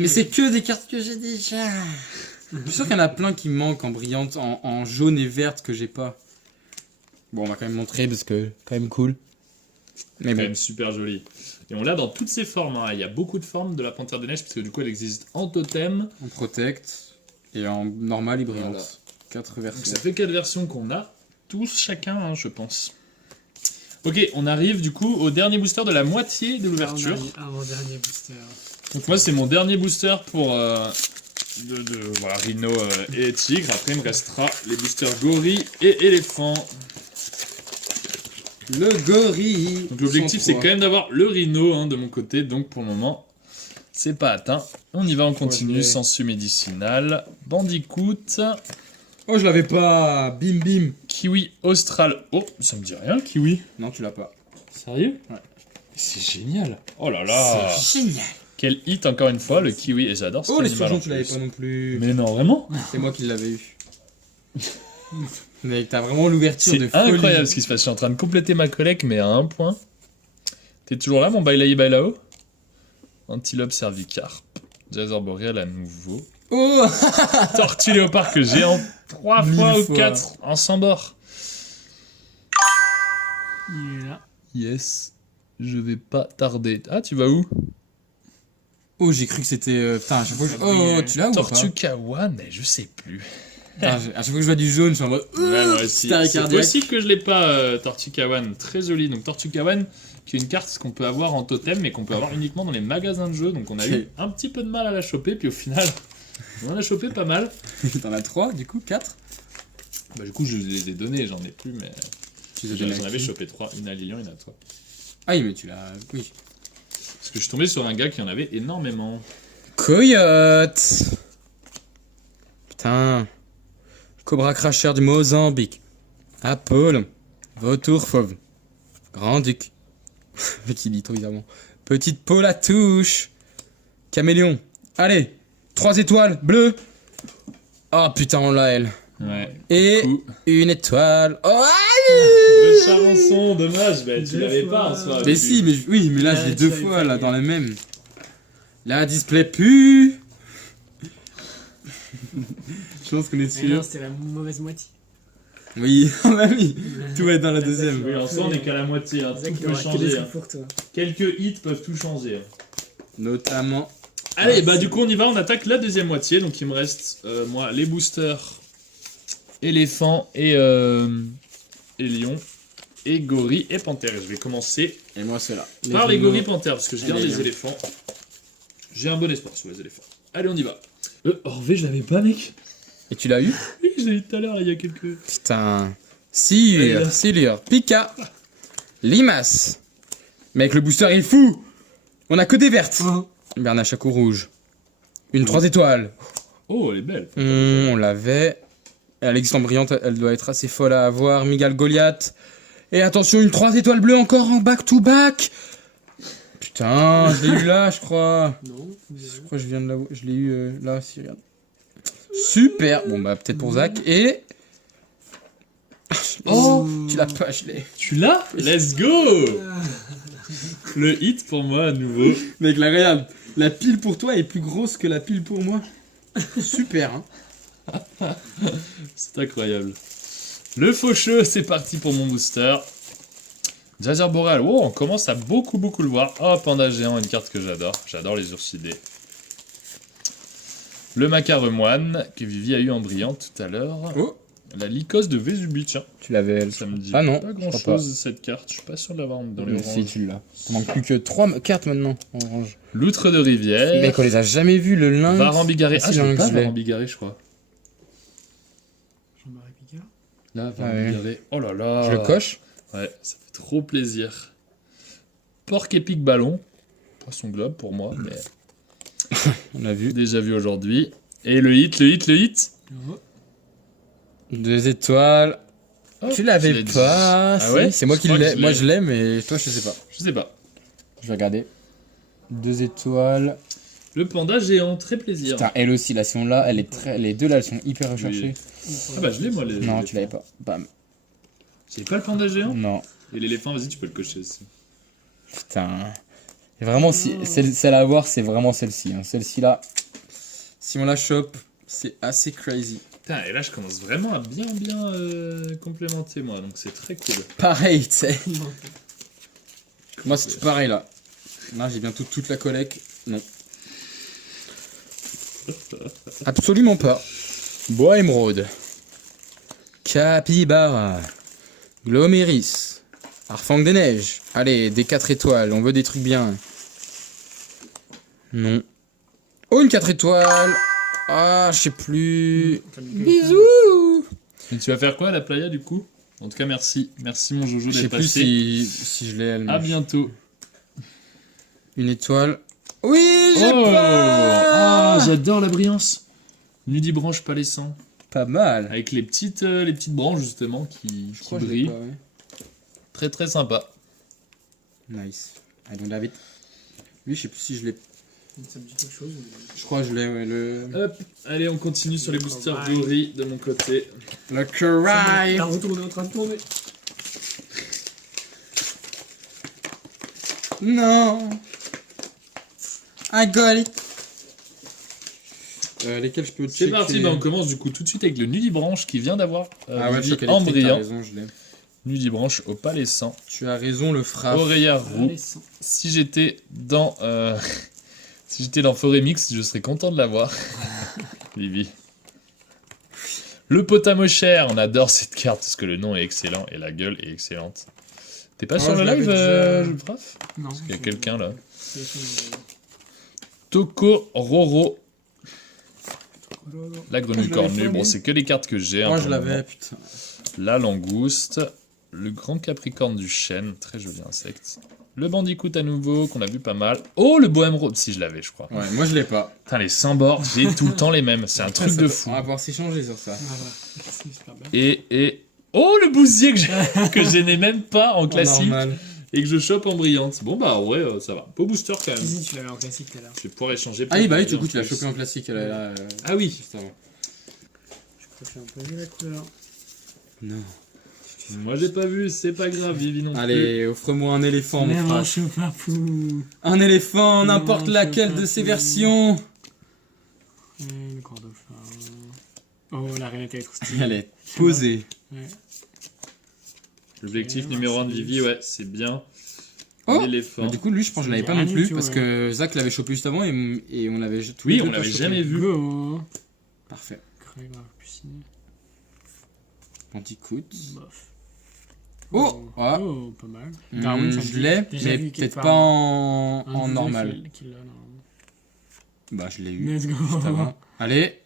Mais c'est que des cartes que j'ai déjà. Je suis sûr qu'il y en a plein qui me manquent en brillante, en jaune et verte que j'ai pas. Bon, on va quand même montrer parce que quand même cool. Mais Quand bon. même super joli. Et on l'a dans toutes ses formes. Hein. Il y a beaucoup de formes de la panthère des neiges, parce que du coup, elle existe en totem. En protect et en normal et brillante. Voilà. 4 Donc versions. ça fait 4 versions qu'on a, tous chacun, hein, je pense. Ok, on arrive du coup au dernier booster de la moitié de l'ouverture. Avant-dernier booster. Donc moi, c'est mon dernier booster pour voilà, Rhino et Tigre. Après, il me restera les boosters Gorille et Éléphant. Le gorille. Donc l'objectif, c'est quand même d'avoir le Rhino hein, de mon côté. Donc pour le moment, c'est pas atteint. On y va, on continue. Sensu médicinal, Bandicoot, Oh, je l'avais pas. Bim bim. Kiwi Austral. Oh, ça me dit rien le Kiwi. Non, tu l'as pas. Sérieux? Ouais. C'est génial. Oh là là. C'est génial. Quel hit encore une fois, le Kiwi. Et j'adore cet Oh, les animal en surgeons, tu l'avais plus. pas non plus. Mais non, vraiment? C'est moi qui l'avais eu. Mais t'as vraiment l'ouverture de C'est folie. incroyable ce qui se passe. Je suis en train de compléter ma collecte, mais à un point. T'es toujours là, mon Bailaï Bailao? Antilope cervicarpe. Jazzor boréal à nouveau. Oh. Tortue léopard que j'ai en 3 fois 1000 ou fois. 4 en sans bord. Il est là. Yes. Je vais pas tarder. Ah, tu vas où? Oh, j'ai cru que c'était. Putain, à chaque fois que je... Oh, tu l'as ou pas? Tortue kawa, mais je sais plus. Putain, à chaque fois que je vois du jaune, je suis en mode. Ouais, moi aussi. C'était C'est cardiaque. possible que je l'ai pas, Tortue Kawan. Très joli. Donc, Tortue Kawan, qui est une carte qu'on peut avoir en totem, mais qu'on peut avoir uniquement dans les magasins de jeux. Donc, on a Ok. eu un petit peu de mal à la choper, puis au final, on en a chopé pas mal. T'en as 3, du coup, 4. Bah, du coup, je les ai donnés, j'en ai plus, mais Tu les as donnés à j'en avais qui? chopé 3. Une à Lilian, une à toi. Ah oui, mais tu l'as. Oui. Parce que je suis tombé sur un gars qui en avait énormément. Coyote. Putain. Cobra cracheur du Mozambique. Apollo. Vautour fauve. Grand duc. Qui dit trop bizarrement. Petite Paul à touche. Caméléon. Allez. 3 étoiles. Bleu. Oh putain, on l'a elle. Ouais. Et Coup. une étoile. Oh, Le charançon, dommage, bah, tu Deux l'avais fois. pas en soi. mais si, mais oui, mais là Ah, j'ai tu 2 l'avais fois pas là vu. dans la même. Là, display pu. Je pense qu'on est Mais sûr. non, c'était la mauvaise moitié. Oui, bah oui. Tout va être dans la deuxième. Oui, en soi, on est qu'à la moitié. Hein. C'est ça Tout qu'il y peut aura que des changer. Hein. trucs pour toi. Quelques hits peuvent tout changer. Hein. Notamment. Allez, bah du coup on y va, on attaque la deuxième moitié, donc il me reste moi les boosters, éléphant et lion, et gorille et panthère. Et je vais commencer Et moi, c'est là. par les gorilles panthères, parce que je et garde les les lions. éléphants. J'ai un bon espoir sur les éléphants. Allez, on y va. Orvé, je l'avais pas, mec. Et tu l'as eu? Oui, je l'ai eu tout à l'heure, il y a quelques... Putain. Allez, là. Silure. Pika. Limace. Mec, le booster il est fou. On a que des vertes. Oh. Bernachaco rouge. Une 3 étoiles. Oh, elle est belle. On l'avait. Elle existe en brillante, elle doit être assez folle à avoir. Miguel Goliath. Et attention, une 3 étoiles bleues encore en back-to-back. Putain, je l'ai eu là, je crois. Non. Je crois que je viens de l'avoir. Je l'ai eu là aussi, regarde. Super. Bon, bah, peut-être pour Zach. Et. Oh, tu l'as pas, je l'ai. Tu l'as? Let's go. Le hit pour moi à nouveau. Mec, là, regarde. La pile pour toi est plus grosse que la pile pour moi. Super, hein. C'est incroyable. Le faucheux, c'est parti pour mon booster. Jazer Boreal, oh, on commence à beaucoup le voir. Oh, panda géant, une carte que j'adore. J'adore les ursidés. Le macaremoine, que Vivi a eu en brillant tout à l'heure. Oh. La lycos de Vésubi, tiens. Tu l'avais, elle. Ça me dit Ah non, pas je grand crois chose cette carte. Je suis pas sûr de l'avoir dans les Mais si, oranges. tu l'as. Il manque plus que 3 cartes maintenant en orange. Loutre de rivière. Mec, on les a jamais vus, le lynx. Varambigaré. Ah, Si, je l'ai lynx, pas je l'ai. Varambigaré, je crois. Jean-Marie Picard. Là, Ah ouais. Varambigaré. Oh là là. Je le coche. Ouais, ça fait trop plaisir. Porc épique ballon. Poisson globe pour moi, mais On a vu. déjà vu aujourd'hui. Et le hit. Oh. 2 étoiles. Oh, Tu je l'avais l'ai dit. pas. Ah si. ouais C'est moi Je qui crois que l'ai. je Moi l'ai. je l'ai, mais toi je sais pas. Je sais pas. Je vais regarder. 2 étoiles. Le panda géant, très plaisir. Putain, elle aussi, là, si on l'a, elle est très... les deux là, elles sont hyper recherchées. Ah bah je l'ai moi. Non, tu l'avais pas. Bam. J'ai pas le panda géant. Non. Et l'éléphant, vas-y, tu peux le cocher aussi. Putain. Et vraiment, si celle à avoir, c'est vraiment celle-ci. Hein. Celle-ci là, si on la chope, c'est assez crazy. Putain, et là je commence vraiment à bien complémenter moi, donc c'est très cool. Pareil, tu sais. Moi, c'est tout pareil là. Là, j'ai bientôt toute la collecte. Non. Absolument pas. Bois émeraude. Capybara. Gloméris. Arfang des neiges. Allez, des 4 étoiles. On veut des trucs bien. Non. Oh, une 4 étoiles. Ah, je sais plus. Bisous. Et tu vas faire quoi à la playa du coup? En tout cas, merci. Merci mon Jojo Je sais d'être plus passé. si je l'ai elle. À bientôt. Une étoile. Oui, j'ai Oh, pas. ah, j'adore la brillance. Nudibranche palissant. Pas mal. Avec les petites branches justement qui Je l'ai brillent. pas, ouais. Très très sympa. Nice. I don't have it. Lui, je sais plus si je l'ai. Ça me dit quelque chose. Je crois que je l'ai, ouais. Le Hop, allez, on continue sur les boosters Dory de mon côté. Cry. T'as retourné en train de tourner. Non. I got it. Lesquels je peux checker? C'est parti, bah on commence du coup tout de suite avec le Nudibranche qui vient d'avoir Ah ouais, Vivi choc en électrique, t'as brillant. raison, je l'ai. Nudibranche au palissant. Tu as raison, le frappe. Oreillard roux. Allez, sans. Si j'étais dans si j'étais dans Forêt Mix, je serais content de l'avoir. Vivi. Le Potamocher, on adore cette carte parce que le nom est excellent et la gueule est excellente. T'es pas Oh, sur je le l'avais live, déjà. Prof? Non. Il y a quelqu'un là. C'est son- Toko Roro, Oh là là. la grenouille Je l'avais cornue. pas, Bon, lui. c'est que les cartes que j'ai. hein, Moi, pour je le l'avais, moment. putain. La langouste, le grand capricorne du chêne, très joli insecte. Le bandicoot à nouveau, qu'on a vu pas mal. Oh, le bohème rose, si je l'avais, je crois. Ouais, moi, je l'ai pas. Putain, les symboles, j'ai tout le temps les mêmes. C'est un truc de fou. On va pouvoir s'échanger sur ça. Ah, voilà. C'est super bien. Et... Oh, le bousier que je n'ai même pas en classique Normal. et que je chope en brillante. Bon, bah ouais, ça va. Beau booster quand même. Si, tu l'avais en classique tout à l'heure. Je vais pouvoir échanger. Ah oui, bah oui, pour du coup, tu l'as plus. chopé en classique. Là, Ah oui. juste avant. Je crois que j'ai un peu vu la couleur. Non. Moi, j'ai pas vu, c'est pas grave, Vivi non plus. Allez, offre-moi un éléphant, mon frère. je suis pas fou. Un éléphant, n'importe Non, laquelle je sais de pas ces si- versions. Le corps de phare. Oh, la reine était trop stylée. Elle est posée. Ouais. L'objectif Ouais, numéro 1 de c'est- Vivi, ouais, c'est bien. Oh L'éléphant. Bah, du coup, lui, je pense que je l'avais pas Rien non du plus tout, parce ouais. que Zach l'avait chopé juste avant et on l'avait tous Oui, les deux on pas l'avait chopé. jamais vu. Go. Parfait. Craig Puccini. Bandicoot. Bof. Oh ah. Oh, pas mal. Hmm, Darwin, ça me je dit- l'ai, déjà mais vu quelque peut-être part. pas en Un des deux normal. qui l'a, normalement. Bah, je l'ai eu. Let's go. Juste avant. Allez.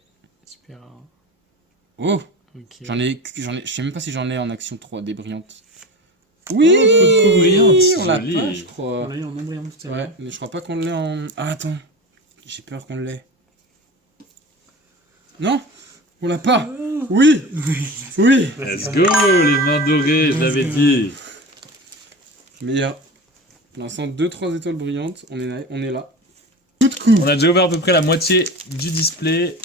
Super rare. Oh, Ok. j'en ai, je sais même pas si j'en ai en action 3D brillante. Oui, coup de coups brillante, on l'a joli. pas, je crois. On l'a eu en embryon tout à Ouais, l'heure. mais je crois pas qu'on l'ait en. Ah, attends. J'ai peur qu'on l'ait. Non, on l'a pas. Oui, oui. Let's go, les mains dorées, je l'avais dit. Meilleur. Pour l'instant, 2-3 étoiles brillantes. On est là. On a déjà ouvert à peu près la moitié du display,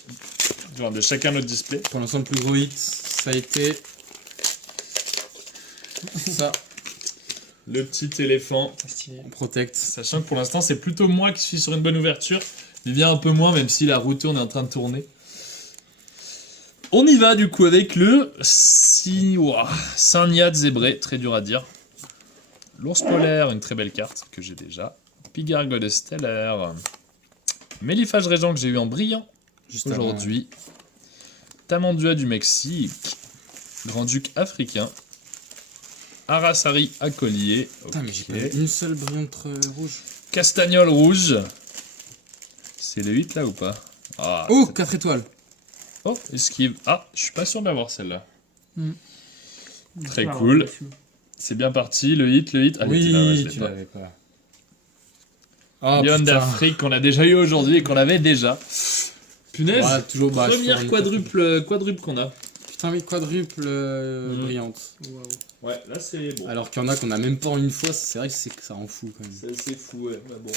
genre de chacun notre display. Pour l'instant, le plus gros hit, ça a été. Ça, Le petit éléphant, Pas stylé. on protect. sachant que pour l'instant c'est plutôt moi qui suis sur une bonne ouverture. Il vient un peu moins, même si la route tourne est en train de tourner. On y va du coup avec le Saint-Niad zébré, très dur à dire. L'ours polaire, une très belle carte que j'ai déjà. Pigargode stellaire. Mélifage régent que j'ai eu en brillant Juste avant, aujourd'hui. Tamandua du Mexique. Grand-duc africain. Arasari à collier. Putain, mais j'ai Ok. pas une seule brillante rouge. Castagnole rouge. C'est le 8 là ou pas? Ah, Oh, 4 étoiles. oh, esquive. Ah, je suis pas sûr d'avoir celle-là. Très Ah, cool. ouais, fou. C'est bien parti, le hit. Ah, il était là, ouais, je l'ai tu pas. l'avais pas. Oh, Lion putain. d'Afrique qu'on a déjà eu aujourd'hui et qu'on avait déjà. Punaise, Ouais, toujours bah, je première prends une quadruple qu'on a. Putain, oui, quadruple brillante. Waouh. Ouais, là c'est bon. Alors qu'il y en a qu'on a même pas en une fois, c'est vrai que ça en fout quand même. C'est assez fou, ouais, mais bon.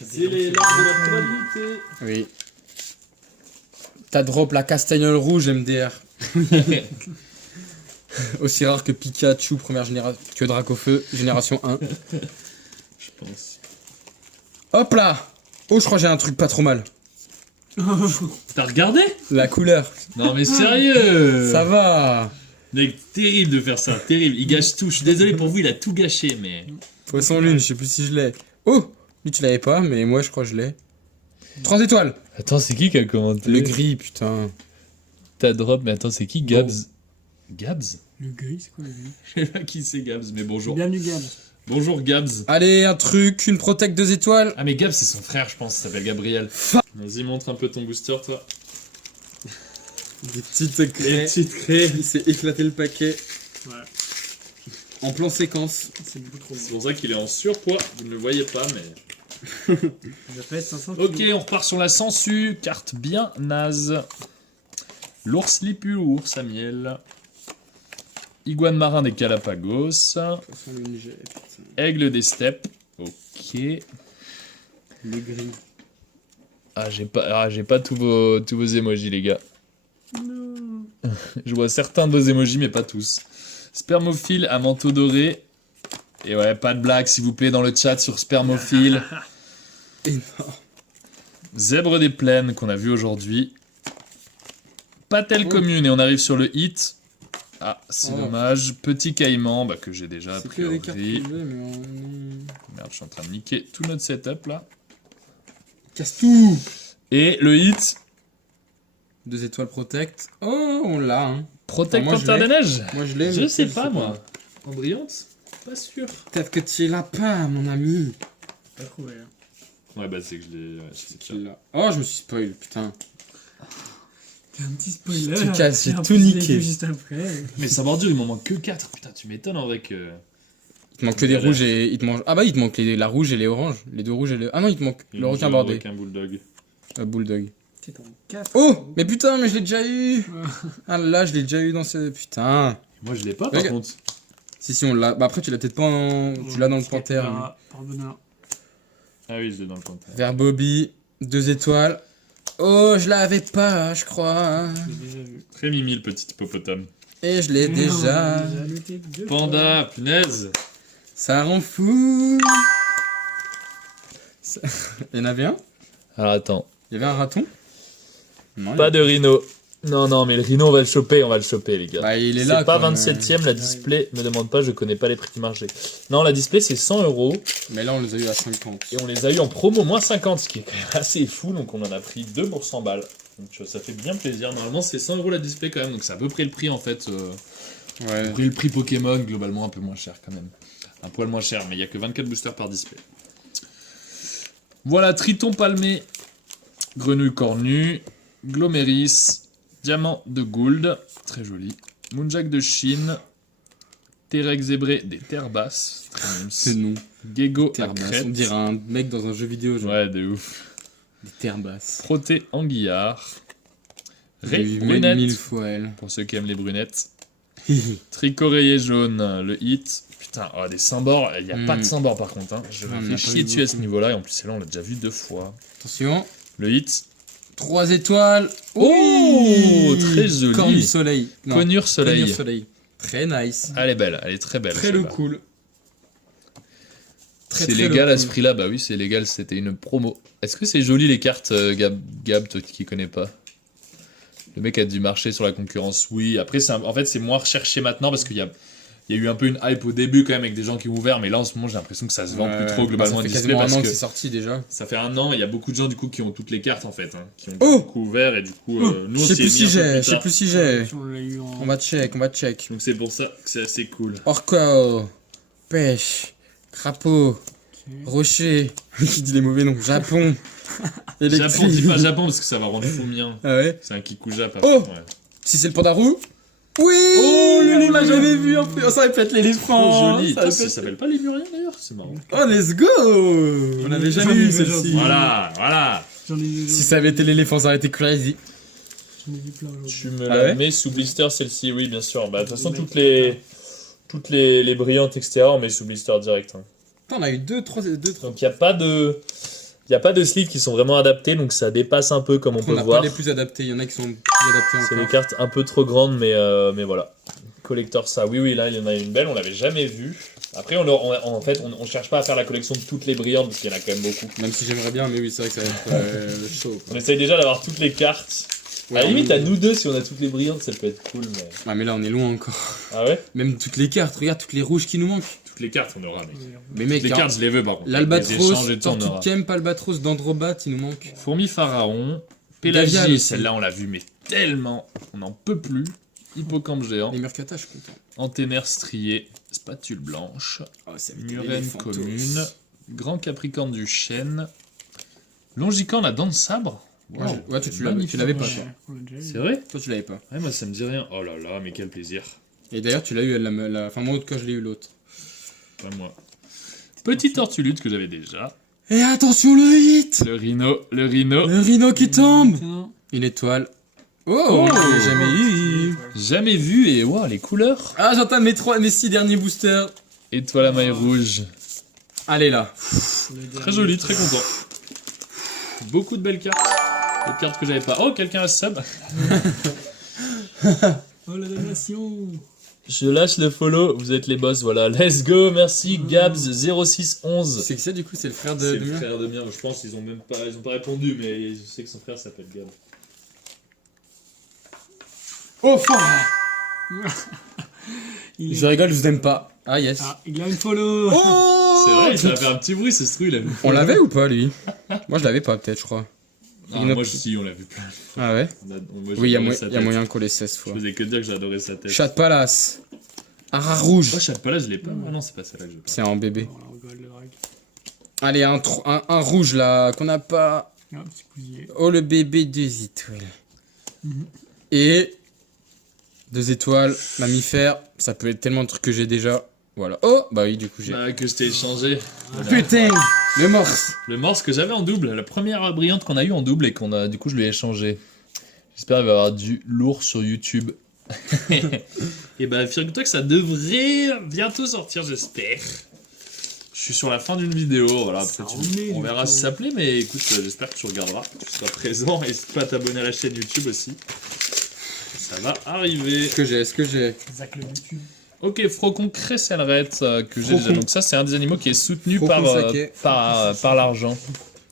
C'est les larmes de la probabilité. Oui. T'as drop la castagnole rouge MDR. Aussi rare que Pikachu, première génération, que Dracofeu, génération 1. Je pense. Hop là. Oh, je crois que j'ai un truc pas trop mal. T'as regardé? La couleur. Non mais sérieux. Ça va. Mec, terrible de faire ça, terrible. Il gâche tout. Je suis désolé pour vous, il a tout gâché, mais. Poisson lune, je sais plus si je l'ai. Oh, lui tu l'avais pas, mais moi je crois que je l'ai. 3 étoiles. Attends, c'est qui a commenté? Le gris, putain. T'as drop, mais attends, c'est qui Gabs? Gabs? Le gris, c'est quoi le gris? Je sais pas qui c'est Gabs, mais bonjour. Bienvenue, Gab. Bonjour Gabs. Allez, un truc, une protect 2 étoiles. Ah mais Gabs c'est son frère je pense, il s'appelle Gabriel. Vas-y montre un peu ton booster toi. Des petites craies. petites craies. Il s'est éclaté le paquet. Ouais. En plan séquence. C'est beaucoup trop C'est long. pour ça qu'il est en surpoids, vous ne le voyez pas mais... Ça pèse 500 Ok kilos. on repart sur la sangsue, carte bien naze. L'ours lipu, ours à miel. Iguane marin des Galapagos. Poisson lune, j'ai, putain. Aigle des steppes. Ok. Le gris. Ah j'ai pas tous vos emojis les gars. Non. Je vois certains de vos emojis, mais pas tous. Spermophile à manteau doré. Et ouais, pas de blague, s'il vous plaît, dans le chat sur Spermophile. Énorme. Zèbre des plaines qu'on a vu aujourd'hui. Patelle Oh. commune, et on arrive sur le hit. Ah, c'est Oh. dommage. Petit caïman, bah, que j'ai déjà a C'est que des cartes priori. privées, mais on... Merde, je suis en train de niquer tout notre setup là. Casse tout. Et le hit, 2 étoiles protect. Oh, on l'a, hein. Protect Moi, je Panthère l'ai. des Neiges. Moi je l'ai, Je mais sais tu pas, moi. En brillante? Pas sûr. Peut-être que tu l'as pas, mon ami. Pas trouvé. Hein. Ouais, bah c'est que je l'ai... Ouais, c'est Tu l'as. Oh, je me suis spoil, putain. T'as un petit spoiler. Tu casses, j'ai Et en tout plus, il est niqué. vu juste après. Mais sa bordure, il m'en manque que 4. Putain, tu m'étonnes en vrai que... Il te manque que des rouges et. Il te mange... Ah bah, il te manque la rouge et les oranges. Les 2 rouges et les. Ah non, il te manque le requin bordé. Requin bulldog. Bulldog. C'est en 4. Oh, mais putain, mais je l'ai déjà eu. Ah là, je l'ai déjà eu dans ce. Putain. Moi, je l'ai pas, par Regarde. contre. Si, on l'a. Bah après, tu l'as peut-être pas en. Tu l'as dans le panthère. mais- Par bonheur. Ah oui, je l'ai dans le compte. Vers Bobby, 2 étoiles. Oh, je l'avais pas, je crois. Je l'ai déjà vu. Très mimi, le petit hippopotame. Et je l'ai déjà. On l'a noté 2 Panda, punaise. Ça rend fou. Il y en avait un? Alors, attends. Il y avait un raton? Non, Pas de rhino. Non, mais le rhino, on va le choper, les gars. Bah, il est là. C'est pas quoi, 27ème, la display. Me demande pas, je connais pas les prix du marché. Non, la display, c'est 100 €. Mais là, on les a eu à 50. Et on les a eu en promo moins 50, ce qui est quand même assez fou. Donc, on en a pris 2 pour 100 balles. Donc, ça fait bien plaisir. Normalement, c'est 100 € la display quand même. Donc, c'est à peu près le prix, en fait. Ouais. Après, le prix Pokémon, globalement, un peu moins cher quand même. Un poil moins cher, mais il y a que 24 boosters par display. Voilà, Triton palmé, Grenouille cornue, Gloméris, Diamant de Gould, très joli, Moonjack de Chine, Terrex zébré des terres basses, très C'est mimes, non. Gecko à Terre basse. crête, On dirait un mec dans un jeu vidéo, genre. ouais, de ouf, Des terres basses. Proté anguillard, J'ai Ray vu brunette, 1000 fois elle. pour ceux qui aiment les brunettes, Tricoréier jaune, le hit. Putain, oh, des Sambors, il n'y a pas de Sambors par contre. Hein. Je On me en a fais pas chier eu dessus à ce beaucoup. niveau-là. Et en plus, celle-là, on l'a déjà vu 2 fois. Attention. Le hit. 3 étoiles. Oh, très joli. Cornu soleil. Non, Conure soleil. Conure soleil. Très nice. Elle est belle, elle est très belle. Très le celle-là. cool. Très, C'est très légal le à ce cool. prix-là. Bah oui, c'est légal. C'était une promo. Est-ce que c'est joli les cartes, Gab, toi qui connais pas? Le mec a dû marcher sur la concurrence. Oui, après, en fait, c'est moins recherché maintenant parce qu'il y a eu un peu une hype au début quand même avec des gens qui ont ouvert. Mais là, en ce moment, j'ai l'impression que ça se vend plus trop globalement Ça fait display quasiment parce un an que que c'est sorti déjà. ça fait 1 an et il y a beaucoup de gens du coup qui ont toutes les cartes en fait. Hein, qui ont Oh beaucoup ouvert et du coup, nous Je on sais s'y est plus si mis un peu j'ai, plus je sais tard. plus si j'ai. On l'a eu en. On va check. Donc c'est pour ça que c'est assez cool. Orco, pêche, crapaud, Ok. rocher. Qui dit les mauvais noms. Japon. Japon, dis pas Japon parce que ça va rendre fou mien. Ah ouais. C'est un Kikuja pas. Oh Ouais. Si c'est le panda roux. Oui. Oh, l'image j'avais vu en plus. Oh, ça aurait pu être l'éléphant. Trop joli. Ça aurait Putain, pu ça être- s'appelle pas Lémurien d'ailleurs, c'est marrant. Oh, let's go. On avait jamais J'en ai eu vu celle-ci. aujourd'hui. Voilà. J'en ai vu. Si ça avait été l'éléphant, ça aurait été crazy. J'en ai vu plein aujourd'hui. Tu me Ah la ouais mets sous blister celle-ci, oui bien sûr. Bah de toute façon toutes les brillantes etc. on met sous blister direct. Hein. Putain, on a eu 2, 3. Donc il y a pas de Il n'y a pas de sleeves qui sont vraiment adaptés, donc ça dépasse un peu comme on On peut n'a voir. pas les plus adaptés, il y en a qui sont plus adaptés C'est encore. des cartes un peu trop grandes, mais voilà. Collector ça, oui, là il y en a une belle, on l'avait jamais vue. Après, en fait, on cherche pas à faire la collection de toutes les brillantes, parce qu'il y en a quand même beaucoup. Même si j'aimerais bien, mais oui, c'est vrai que ça va être chaud. On essaye déjà d'avoir toutes les cartes. Ouais, à la limite, on- à nous deux, si on a toutes les brillantes, ça peut être cool, mais... Ah, mais là, on est loin encore. Ah ouais? Même toutes les cartes, regarde toutes les rouges qui nous manquent. Toutes les cartes, on aura, mec. Mais mec, Les cartes, je les veux, par contre. Les l'Albatros, échanges et tout, on Tortue aura. Kemp, Albatros, Dendrobat, il nous manque. Fourmi Pharaon, Gavial Pélagie, aussi. celle-là, on l'a vue, mais tellement, on n'en peut plus. Hippocampe géant, Les Murkata, je suis content. Anténaire strié, Spatule blanche, Oh, ça Murène commune, Grand Capricorne du chêne, Longicorne à dents de sabre. Ouais, Wow, ouais, c'est tu magnifique. l'avais pas, Ouais, toi. on l'a déjà eu. C'est vrai? Toi, tu l'avais pas. Ouais, moi ça me dit rien. Oh là là, mais quel plaisir. Et d'ailleurs, tu l'as eu, enfin, moi, quand je l'ai eu l'autre. Pas moi. Petit tortulute que j'avais déjà. Et attention, le hit! Le rhino, le rhino. Le rhino qui tombe! Putain. Une étoile. Oh, je l'ai jamais eu! Jamais vu et wow, les couleurs. Ah, j'entends mes 6 derniers boosters. Étoile à maille rouge. Allez là. Très joli, très content. Beaucoup de belles cartes. Des cartes que j'avais pas. Oh, quelqu'un a sub. Oh la damnation. Je lâche le follow, vous êtes les boss, voilà. Let's go, merci Gabs0611. C'est que ça, du coup, c'est le frère C'est de le Mia. frère de Mien, je pense qu'ils ont même pas, ils ont pas répondu, mais je sais que son frère s'appelle Gab. Oh, fuck! Il Je rigole, je vous aime pas. Ah, yes. Ah, il a une follow. Oh! C'est vrai, il a fait un petit bruit, c'est ce truc, il a vu. On l'avait ou pas, lui? Moi, je l'avais pas, peut-être, je crois. Ah, Une moi, autre- si, on l'a vu plein. Ah ouais? Moi, Oui, il y a, j'adorais sa y a tête. moyen qu'on les 16 Je fois. faisais que dire que j'adorais sa tête. Chat Palace. Ara rouge. Oh, Chat Palace, je l'ai pas. Ah non, c'est pas celle-là que je veux. C'est en bébé. Oh, la rigole, le rag. Allez, un rouge là, qu'on n'a pas. Ah, petit cousier. Oh, le bébé 2 étoiles. Mhm. Et 2 étoiles, mammifère. Ça peut être tellement de trucs que j'ai déjà. Voilà. Oh, bah oui, du coup, j'ai. Ah, que je t'ai échangé. Putain! Le morse! Le morse que j'avais en double, la première brillante qu'on a eue en double et qu'on a, du coup, je lui ai échangé. J'espère qu'il va y avoir du lourd sur YouTube. Et bah, figure-toi que ça devrait bientôt sortir, j'espère. Je suis sur la fin d'une vidéo, voilà. Ça Après, remet, on verra du si coup. ça plaît, mais écoute, j'espère que tu regarderas, que tu seras présent. N'hésite pas à t'abonner à la chaîne YouTube aussi. Ça va arriver. Est-ce que j'ai? Zach le YouTube. Ok, Frocon Cresselret que j'ai Frocon. déjà. Donc ça, c'est un des animaux qui est soutenu Frocon saké. par l'argent.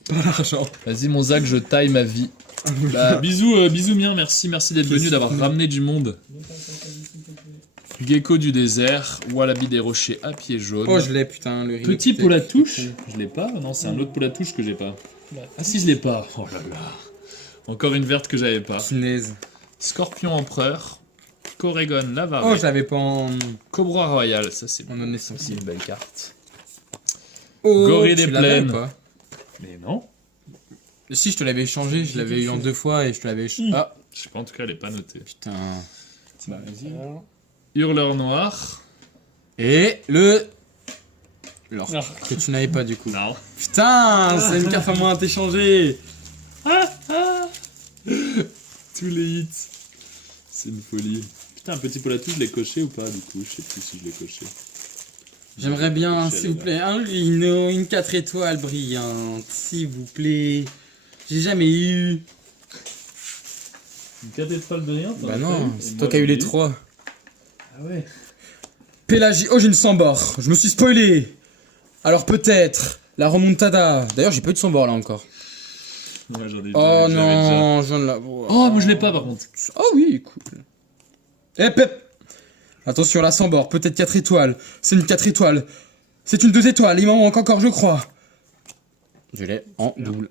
Pas l'argent. Vas-y, mon Zach, je taille ma vie. Bah, bisous, bisous Mien, merci d'être venu, d'avoir ramené du monde. Gecko du désert, Wallaby des rochers à pieds jaunes. Oh, je l'ai, putain, le rhino. Petit pour la touche, je l'ai pas. Non, c'est un autre pour la touche que j'ai pas. Ah si, je l'ai pas. Oh là là. Encore une verte que j'avais pas. Punaise. Scorpion empereur, Corrigan Lavaré, Oh, je l'avais pas en. Cobra royal, ça c'est En bon. naissance. C'est une belle carte. Oh, Gorille tu des l'avais plaines. ou pas? Mais non, Si, je te l'avais échangé, je l'avais eu en 2 fois et je te l'avais échangé. Ah, je sais pas, en tout cas, elle est pas notée. putain. Bah, vas-y. alors. Hurleur noir, Et le. Alors, Ah. que tu n'avais pas du coup. non. Putain, c'est une carte à moins à t'échanger. Tous les hits. C'est une folie. Putain, un petit pour la touche, je l'ai coché ou pas du coup? Je sais plus si je l'ai coché. J'aimerais bien, Je suis s'il vous allé plaît, un rhino, une 4 étoiles brillante, s'il vous plaît. J'ai jamais eu. Une 4 étoiles de rien? Bah non, c'est toi qui as eu les 3. Ah ouais. Pélagie, oh j'ai une Sambor, je me suis spoilé. Alors peut-être la remontada. D'ailleurs j'ai pas eu de Sambor là encore. Ouais, j'en ai Oh j'avais non, je viens de la. Oh, moi je l'ai pas par contre. Oh oui, cool. Hep hep. Attention, la Sambor, peut-être 4 étoiles. C'est une 4 étoiles. C'est une 2 étoiles, il m'en manque encore, je crois. Je l'ai en double.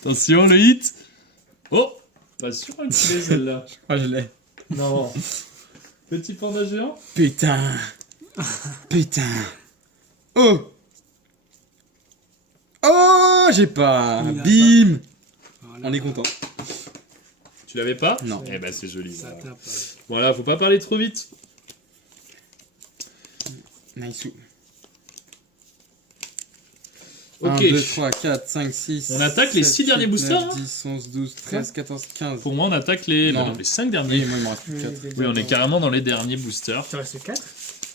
Attention, le hit. Oh, pas sûr hein, qu'il est celle-là. Ah, je l'ai. Non. Petit panda géant. Putain. Putain. Oh. Oh, j'ai pas. Il a Bim. Voilà. On est content. Tu l'avais pas? Non. Eh ben c'est joli. Ça Voilà. tape. Voilà, faut pas parler trop vite. Nice. Ok. 1, 2, 3, 4, 5, 6. On attaque les 6 derniers boosters, 9, hein. 10, 11, 12, 13, 14, 15. Pour moi, on attaque les, Non. bah, non, les 5 Oui, derniers. moi il me reste plus 4. Oui, on est carrément dans les derniers boosters. Tu restes 4?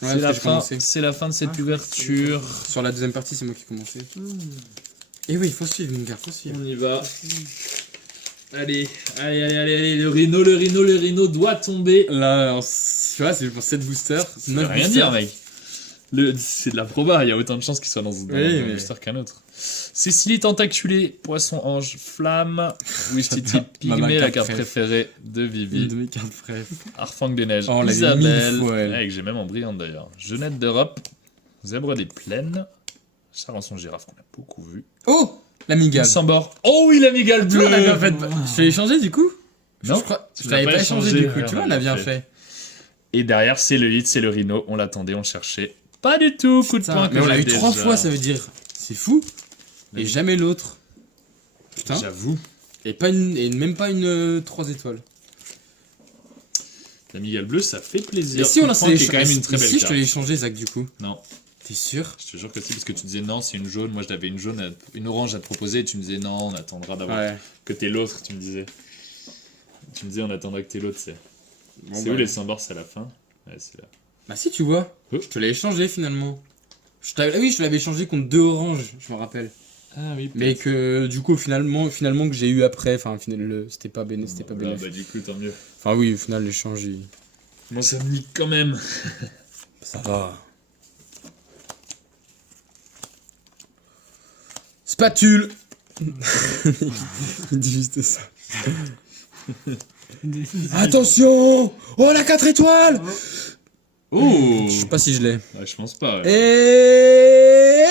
Ouais, c'est la j'ai fin. commencé. C'est la fin de cette Ah, ouverture. Sur la deuxième partie, c'est moi qui ai commencé. Et oui, il faut suivre, Mingar, faut suivre. On y va. Allez, le rhino doit tomber. Là, tu vois, c'est pour 7 boosters. Ça veut rien dire, mec. C'est de la proba, il y a autant de chances qu'il soit dans un mais- booster qu'un autre. Cécilie Tentaculé, Poisson Ange, Flamme, Wistiti Ma Pygmée, la carte carte préférée de Une Vivi, de mes cartes frères. Arfang des Neiges, Oh, on l'avait Isabelle, 1000 fois, elle. ouais, que j'ai même en brillante d'ailleurs, Jeunette d'Europe, Zèbre des Plaines, Charançon Girafe qu'on a beaucoup vu, Oh, la Migale. Sambor, oh oui la migale Tu vois, on a bleue. bien fait. Je te l'ai échangé du coup Non, je crois. tu Je l'as l'avais pas pas échangé échangé, du coup. ouais, Tu vois, on on a a bien bien fait. Et derrière c'est le hit, c'est le Rhino, on l'attendait, on le cherchait, pas du tout, coup de Putain, poing que mais on l'a j'ai eu 3 déjà. fois, ça veut dire. C'est fou. Et Oui. jamais l'autre. Putain. J'avoue, Et, pas une, et même pas une 3 étoiles. la migale bleue ça fait plaisir. Et si on Coup a de poing qui est quand même une très belle si je te carte. l'ai échangé, Zach, du coup. Non. T'es sûr? Je te jure que si, parce que tu disais non, c'est une jaune. Moi, je t'avais une jaune, une orange à te proposer. Et tu me disais non, on attendra d'avoir Ouais. que t'es l'autre. Tu me disais. Tu me disais on attendra que t'es l'autre. C'est Bon, où bah. les symboles, c'est à la fin. Ouais, c'est là. Bah si, tu vois. Oh. Je te l'ai échangé finalement. Oui, je te l'avais échangé contre 2 oranges, je me rappelle. Ah oui. Mais que du coup, finalement que j'ai eu après, enfin, c'était pas béné, c'était pas Ah, bénéf. bah du coup, tant mieux. Enfin, oui, au final, l'échange, Bon, ça me nique quand même. ça va. Spatule. Il dit juste ça. Attention! Oh, la 4 étoiles! Oh. Je sais pas si je l'ai. Ouais, je pense pas. Ouais. Et...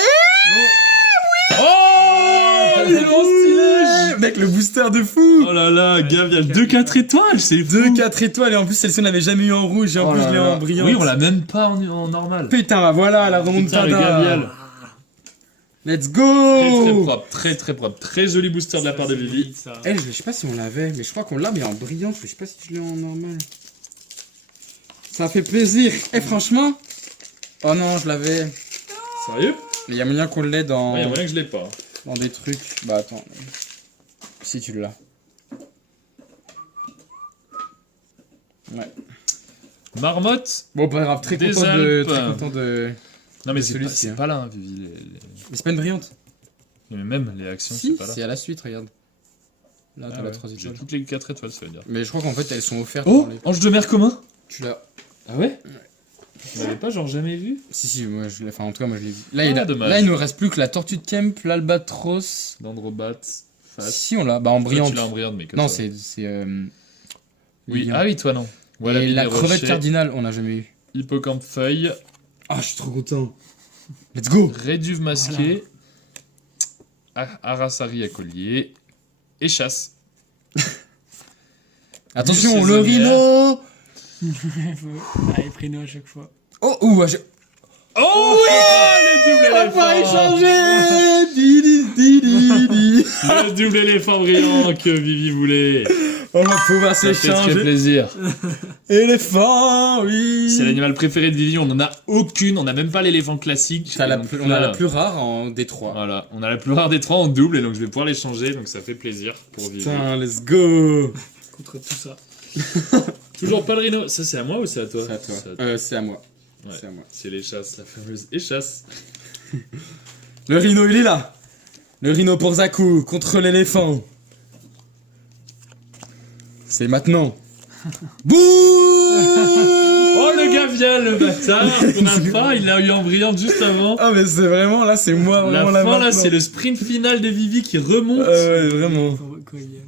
Oh, il est trop stylé. Mec, le booster de fou! Oh là là, Gav, il y a 2-4 étoiles, c'est fou. 2-4 étoiles et en plus celle-ci on l'avait jamais eu en rouge et en Oh plus là je l'ai là. en brillant. Oui, on l'a même pas en normal. Putain, bah voilà la Putain, le remontada. Gavial. Let's Très go! propre, très propre. Très joli booster de la part de Vivi. Ça. Elle, je sais pas si on l'avait, mais je crois qu'on l'a, mais en brillante. Je sais pas si tu l'as en normal. Ça fait plaisir. Eh, franchement. Oh non, je l'avais. Sérieux? Mais il y a moyen qu'on l'ait dans, Ouais, il y a moyen que je l'ai pas. dans des trucs. Bah attends. Si tu l'as. Ouais. Marmotte. Bon, pas grave, Des très Alpes. content de. Non, mais De c'est celui-ci, pas, c'est hein. pas là, hein, Vivi. Mais c'est pas une brillante. Mais même les actions, Si, c'est pas là. c'est à la suite, regarde. Là, t'as Ah la ouais, 3 j'ai étoiles. toutes les 4 étoiles, ça veut dire. Mais je crois qu'en fait, elles sont offertes. Oh, dans les- ange de mer commun. Tu l'as. Ah ouais? Tu l'avais pas genre jamais vu? Si, moi je l'ai. Enfin, en tout cas, moi je l'ai vu. Là, Ah, dommage. là, il nous reste plus que la tortue de Kemp, l'albatros. Dendrobat, face. Si, on l'a. Bah, en Toi, brillante. tu l'as en brillante, mais que Non, ça. c'est. Oui, lion. ah oui, toi non. Voilà, Et la Binet crevette Rocher, cardinale, on n'a jamais eu. Hippocampe feuille, Ah, je suis trop content. Let's go! Réduve masqué, Arasari à collier, et chasse. Attention, Du le saisonnière. rhino! Allez, prénom à chaque fois. Oh, ouh, Oh oui! Le double on va pouvoir éléphant! échanger! Didi, didi, didi. Le double éléphant brillant que Vivi voulait. On va pouvoir Ça fait très s'échanger. plaisir. Éléphant, oui! C'est l'animal préféré de Vivi, on en a aucune, on n'a même pas l'éléphant classique. T'as la Donc plus- on là, a la plus rare en D3. Voilà, on a la plus rare des 3 en double et donc je vais pouvoir les changer, donc ça fait plaisir pour Vivi. Putain, let's go! Contre tout ça. Toujours pas le rhino, ça c'est à moi ou c'est à toi? C'est à toi. C'est à moi. Ouais. C'est à moi. C'est les chasses, la fameuse échasse. Le rhino, il est là! Le rhino pour Zaku contre l'éléphant. C'est maintenant. Bouh! Oh le gavial, le bâtard, qu'on a pas, il l'a eu en brillante juste avant. Ah, mais c'est vraiment, là, c'est moi, La vraiment, fin là, maintenant. c'est le sprint final de Vivi qui remonte. Ouais, vraiment. Quand il y a-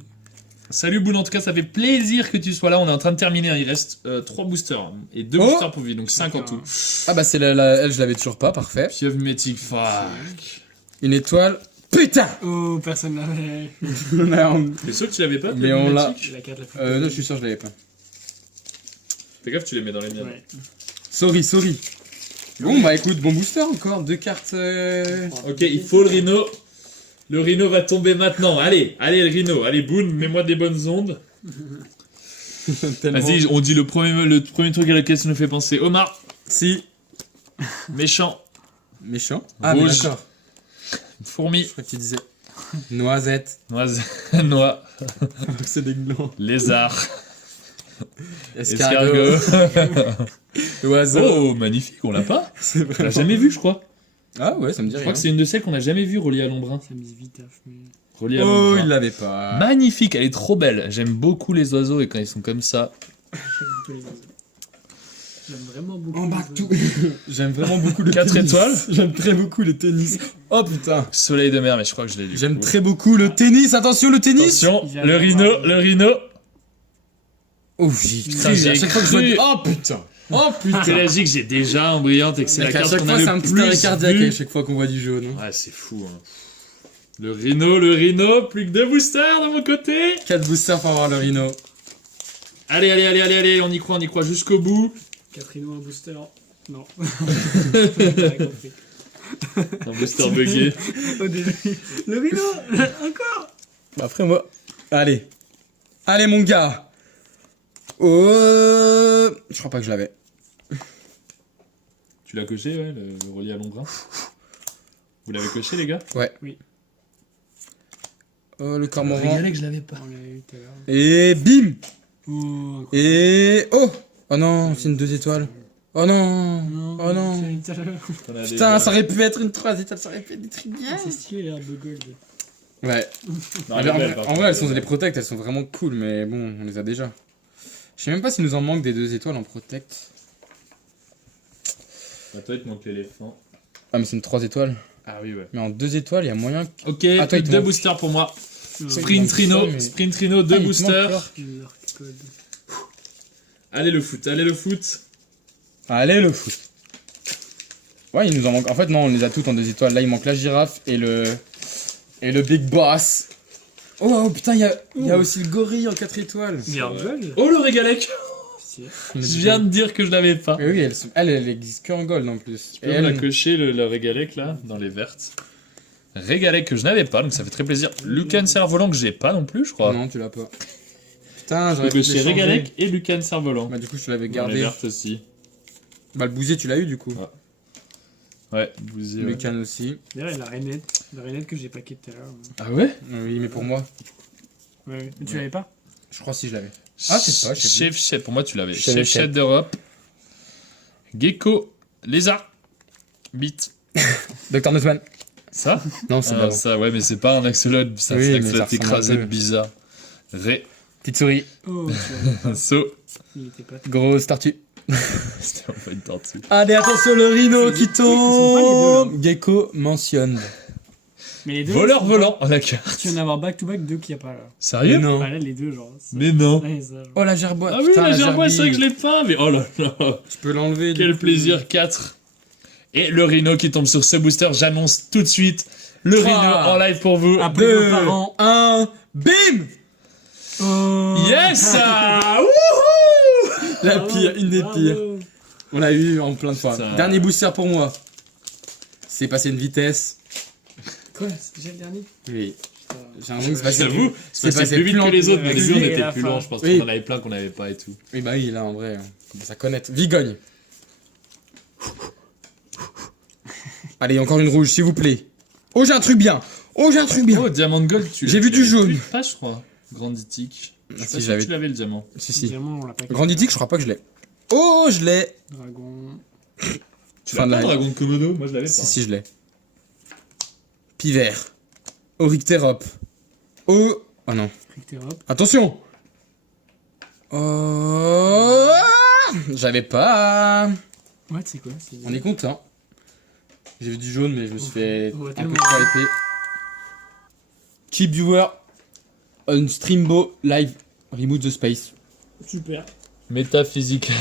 Salut Boule, en tout cas ça fait plaisir que tu sois là, on est en train de terminer, hein. Il reste 3 boosters et 2 Oh boosters pour Vivi, donc 5 en tout. Ah, bah, c'est elle, je l'avais toujours pas, parfait. Pieuvre mythique, fuck. Une étoile. Putain! Oh, personne l'avait. Non, T'es sûr que tu l'avais pas? Mais pieuvre on l'a. mythique La carte la plus. non, je suis sûr, je l'avais pas. Fais gaffe, tu les mets dans les miennes. Ouais. Sorry. Bon, bah, écoute, bon booster encore. 2 cartes. Ok, il faut le rhino. Le rhino va tomber maintenant. Allez le rhino. Allez Boone, mets-moi des bonnes ondes. Tellement. Vas-y, on dit le premier truc à lequel ça nous fait penser. Omar, Si. méchant, Méchant. Ah, mais Rouge. d'accord. fourmi, Je crois que tu disais. Noisette. noix, C'est des glands. lézard, Escargot. escargot, Oiseau. Oh, magnifique, on l'a pas. C'est On l'a vraiment... jamais vu, je crois. Ah ouais, ça me dit Je rien. crois que c'est une de celles qu'on n'a jamais vues reliée à l'ombrun. Ça me dit vite, mais. Reliée à Oh, l'ombrun. il l'avait pas. Magnifique, elle est trop belle. J'aime beaucoup les oiseaux et quand ils sont comme ça. J'aime beaucoup les oiseaux. J'aime vraiment beaucoup. En les bas oiseaux. tout. J'aime vraiment beaucoup le 4 tennis. étoiles. J'aime très beaucoup le tennis. Oh putain. Soleil de mer, mais je crois que je l'ai lu. J'aime très beaucoup le tennis. Attention, le tennis. Attention, Il vient le de rhino, voir. le rhino. Ouf, j'y Putain, j'ai à chaque fois que je cru. vois... Oh putain. Oh putain. C'est logique, j'ai déjà un brillante et que c'est la À carte chaque qu'on fois, a c'est un le petit arrêt plus cardiaque vue. à chaque fois qu'on voit du jaune. Ouais, c'est fou. Hein. Le rhino, plus que 2 boosters de mon côté. 4 boosters pour avoir le rhino. Allez, on y croit jusqu'au bout. Catrino, un booster. Non. J'avais compris. Un booster bugué. Au début. Le rhino encore. Bah après moi... Allez. Allez mon gars. Oh... Je crois pas que je l'avais. Tu l'as coché, ouais, le relié à l'ombrun. Vous l'avez coché, les gars? Ouais. Oui. Oh le Je me cormoran. régalais que je l'avais pas. On l'a eu tout à l'heure. Et bim. Oh, incroyable. Et... Oh. Oh non, c'est une 2 étoiles. Oh non. Oh non. C'est tout à l'heure. Putain, ça aurait pu être une 3 étoiles, ça aurait pu être des trucs bien. C'est stylé, l'herbe de gold. Ouais. Non, En elle est vrai, belle, par en contre, vrai, elles elle sont est les belle. protect, elles sont vraiment cool, mais bon, on les a déjà. Je sais même pas s'il nous en manque des 2 étoiles en protect. À toi, il te manque l'éléphant. Ah, mais c'est une 3 étoiles. Ah oui, ouais. Mais en 2 étoiles, il y a moyen que. Ok, Ah, toi, il te 2 manque. boosters pour moi. il Sprint manque Rhino, ça, mais- Sprint Rhino, 2 Ah, il te boosters. manque L'arc gold. Allez le foot. Allez, le foot. Ouais, il nous en manque. En fait, non, on les a toutes en 2 étoiles. Là, il manque la girafe et le. Et le Big Boss. Oh, oh, putain, il y a aussi le gorille en 4 étoiles. Mais en gold. Oh le régalec. Stylé. Je viens de dire que je l'avais pas. Mais oui, elle existe que en gold en plus. Tu peux me la cocher le régalec là, dans les vertes. Régalec que je n'avais pas, donc ça fait très plaisir. Lucan Cerf-Volant que j'ai pas non plus, je crois. Non, tu l'as pas. Putain, Je j'aurais peux pu cocher l'échanger. Régalec et Lucan Cerf-Volant. Bah, du coup, je te l'avais Dans les gardé. vertes aussi. Bah, le bousier, tu l'as eu du coup. Ouais. Ouais, bousier. Ouais. Lucan aussi. D'ailleurs, il y a la rainette. La rainette que j'ai paqué tout à l'heure. Ah ouais? Oui, mais pour moi, Ouais. Mais tu l'avais pas? je crois si je l'avais. Ah, c'est pas, je sais plus. Chef, pour moi tu l'avais. Chef Chef d'Europe. Gecko, lézard, bite. Dr. Newsman. Ça? Non, c'est Ah, pas ça, ouais, mais c'est pas un axolote, ça, Oui, c'est un mais ça axolote ressemble écrasé un peu. bizarre. Ré, Petite souris. Oh, tu l'avais pas. saut. Il était pas. Grosse tortue. C'était un peu une tortue. Allez, attention, le rhino qui Ils sont pas les tombe. Gecko mentionne. Mais les deux. Voleur sont volant à la carte. pas- Tu viens d'avoir back-to-back 2 qu'il n'y a pas là. Sérieux? Mais non. Bah là, les deux, genre. Mais non. Ouais, ça, genre. Oh, la gerboise. Ah oui, Putain, la gerboise, c'est vrai que je gerbille. l'ai pas, mais oh là là. Tu peux l'enlever. du Quel coup. plaisir, 4. Et le rhino qui tombe sur ce booster, j'annonce tout de suite le Trois. rhino en live pour vous. Après Deux, vos parents. 1, bim. Oh. Yes! Ah, wouhou! La Bravo, pire, une des bravo. pires. On l'a eu en plein de fois. Putain. Dernier booster pour moi. C'est passé une vitesse. Quoi? C'est déjà le dernier? Oui. Putain. J'ai l'impression que c'est passé. J'avoue, c'est c'est passé plus vite plus que les lent. autres, mais au début on Et à était la plus fin. lent, je pense Oui. qu'on en avait plein qu'on n'avait pas et tout. Oui, bah oui, là en vrai, ça connaître. Vigogne. Allez, encore une rouge, s'il vous plaît. Oh, j'ai un truc bien. Oh, j'ai un truc bien. Oh, Diamant Gold, tu J'ai vu du jaune. Pas, je crois. Granditique. Je Ah, sais si, pas si j'avais- tu l'avais le diamant. Si, si. Évidemment, on l'a pas. Granditique, je crois pas que je l'ai. Oh, je l'ai. Dragon. Tu Fin l'as de pas, la- Dragon de Komodo? Moi je l'avais pas. Si, si, je l'ai. Pivert. Oryctérop. Oh. Oh non. Frictérop. Attention. Oh. J'avais pas. Ouais, c'est quoi? C'est. On est content. J'ai vu du jaune, mais je me suis fait On va un tellement peu trop hyper. Keep viewer on Streambo live. Remove the space. Super. Métaphysical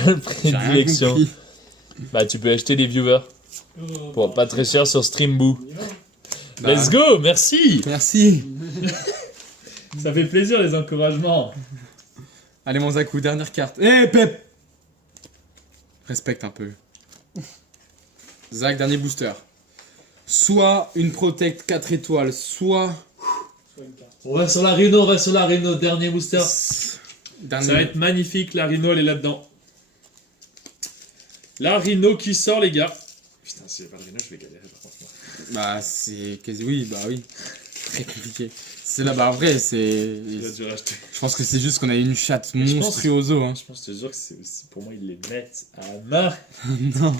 J'ai rien prédilection. compris. Bah, tu peux acheter des viewers pour pas très cher sur Streamboo. Bah. Let's go, merci. Merci. Ça fait plaisir les encouragements. Allez, mon Zaku, dernière carte. Eh, Pep. Respecte un peu. Zach, dernier booster. Soit une Protect 4 étoiles, soit... On va sur la Rhino, dernier booster. Dernier... Ça va être magnifique, la Rhino elle est là-dedans. La Rhino qui sort les gars. Putain, si j'ai pas de Rhino, je vais galérer par contre. Bah, c'est... quasi- Oui, bah oui. très compliqué. C'est là, bah en vrai, c'est. Il a dû racheter. Je pense que c'est juste qu'on a une chatte Mais je pense- monstruoso. Hein. Je pense, je te jure que pour moi, ils les mettent à main. Non.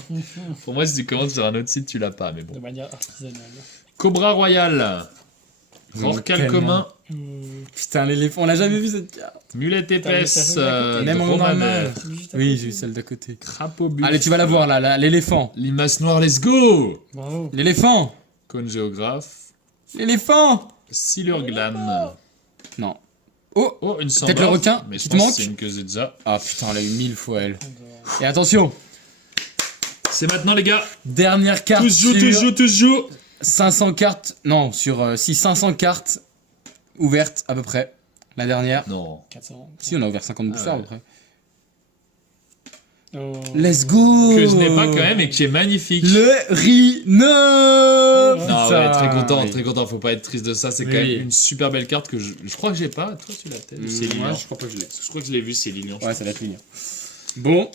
Pour moi, si tu commandes sur un autre site, tu l'as pas, mais De bon. manière artisanale. Cobra Royal. Rorcal Tellement. commun. Putain, l'éléphant, on l'a jamais vu cette carte. Mulette épaisse. T'as vu ça à côté Même en normal. Juste à Oui, côté. j'ai eu celle d'à côté. Crapaud buffle. Allez, tu vas la voir là, l'éléphant. Limace noire, let's go. Bravo. L'éléphant. Cône géographe. L'éléphant. Silurglan. Non. Oh. Oh, une sans Peut-être le barre, requin mais qui je te pense manque que c'est une que j'ai déjà. Ah putain, elle a eu 1000 fois elle. Et attention, C'est maintenant, les gars. dernière carte Tous jouent, sur tous jouent, tous jouent. 500 cartes. Non, sur 500 cartes ouvertes à peu près. La dernière. Non. 400. Si, on a ouvert 50 boosters Ah à ouais. peu près. Oh. Let's go. Que je n'ai pas quand même et qui est magnifique. Le Rhino. Non, Putain. ouais, très content, Oui. très content. Faut pas être triste de ça. C'est Oui, quand oui. même une super belle carte que je crois que j'ai pas. Toi, tu l'as peut-être. C'est Lilian. Moi, je crois pas que je l'ai. Je crois que je l'ai vu, c'est Lilian. Ouais, ça va être lui. Bon.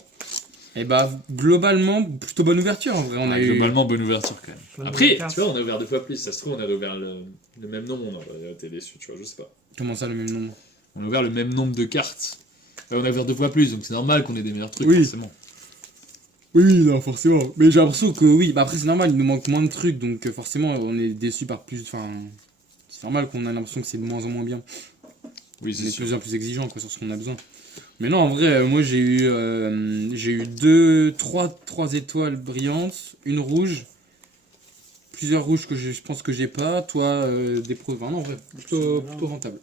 Et bah, globalement, plutôt bonne ouverture en vrai. On a eu. Globalement, bonne ouverture quand même. Bonne Après, carte. tu vois, on a ouvert 2 fois plus. Ça se trouve, on a ouvert le même nombre. On aurait été déçus, tu vois, je sais pas. Comment ça, le même nombre? On a ouvert le même nombre de cartes. Ouais, on a ouvert 2 fois plus, donc c'est normal qu'on ait des meilleurs trucs, Oui. forcément. Oui, non, forcément. Mais j'ai l'impression que oui. Bah après, c'est normal, il nous manque moins de trucs, donc forcément, on est déçu par plus. Enfin, c'est normal qu'on a l'impression que c'est de moins en moins bien. Oui, On c'est est de sûr. plus en plus exigeant quoi, sur ce qu'on a besoin. Mais non, en vrai, moi j'ai eu 3 étoiles brillantes, une rouge, plusieurs rouges que je pense que j'ai pas, toi des pros. Enfin, non, en vrai, plutôt rentable.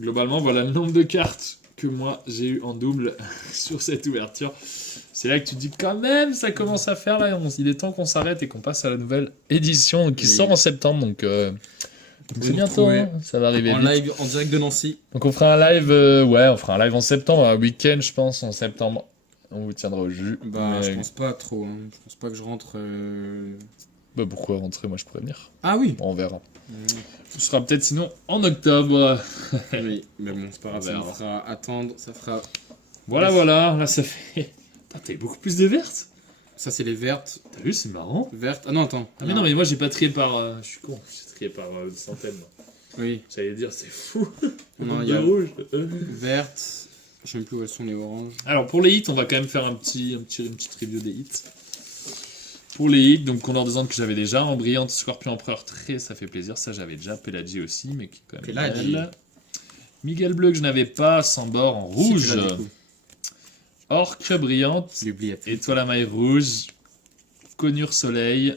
Globalement, voilà le nombre de cartes que moi j'ai eu en double sur cette ouverture. C'est là que tu te dis quand même, ça commence à faire là. Il est temps qu'on s'arrête et qu'on passe à la nouvelle édition qui Oui. sort en septembre. Donc c'est nous bientôt, retrouver hein, ça va arriver En vite. live, en direct de Nancy. Donc on fera un live, ouais, on fera un live en septembre, un week-end je pense en septembre. On vous tiendra au jus. Bah, Mais- je pense pas trop. Hein. Je pense pas que je rentre. Bah, pourquoi rentrer, moi je pourrais venir. Ah oui. Bon, on verra. Ce sera peut-être sinon en octobre. Oui, mais bon, c'est pas grave, On ça nous verra. fera attendre. Ça fera. Voilà, voilà, là ça fait. Putain, t'as eu beaucoup plus de vertes. Ça, c'est les vertes. T'as vu, c'est marrant. Vertes. Ah non, attends. Ah mais non, mais moi j'ai pas trié par... je suis con, j'ai trié par centaines. moi. Oui. J'allais dire, c'est fou. Non, Le il y a rouge. vertes. Je sais même plus où elles sont les oranges. Alors pour les hits, on va quand même faire une petite review des hits. Pour les hits, donc Condor des Andes que j'avais déjà, en brillante, Scorpion Empereur très, ça fait plaisir, ça j'avais déjà, Pelagie aussi, mais qui est quand même Pelagie. belle. Miguel Bleu que je n'avais pas, Sambor en Si, rouge, tu l'as, du coup. Orque brillante, Je l'ai oublié. Étoile à maille rouge, Conure Soleil,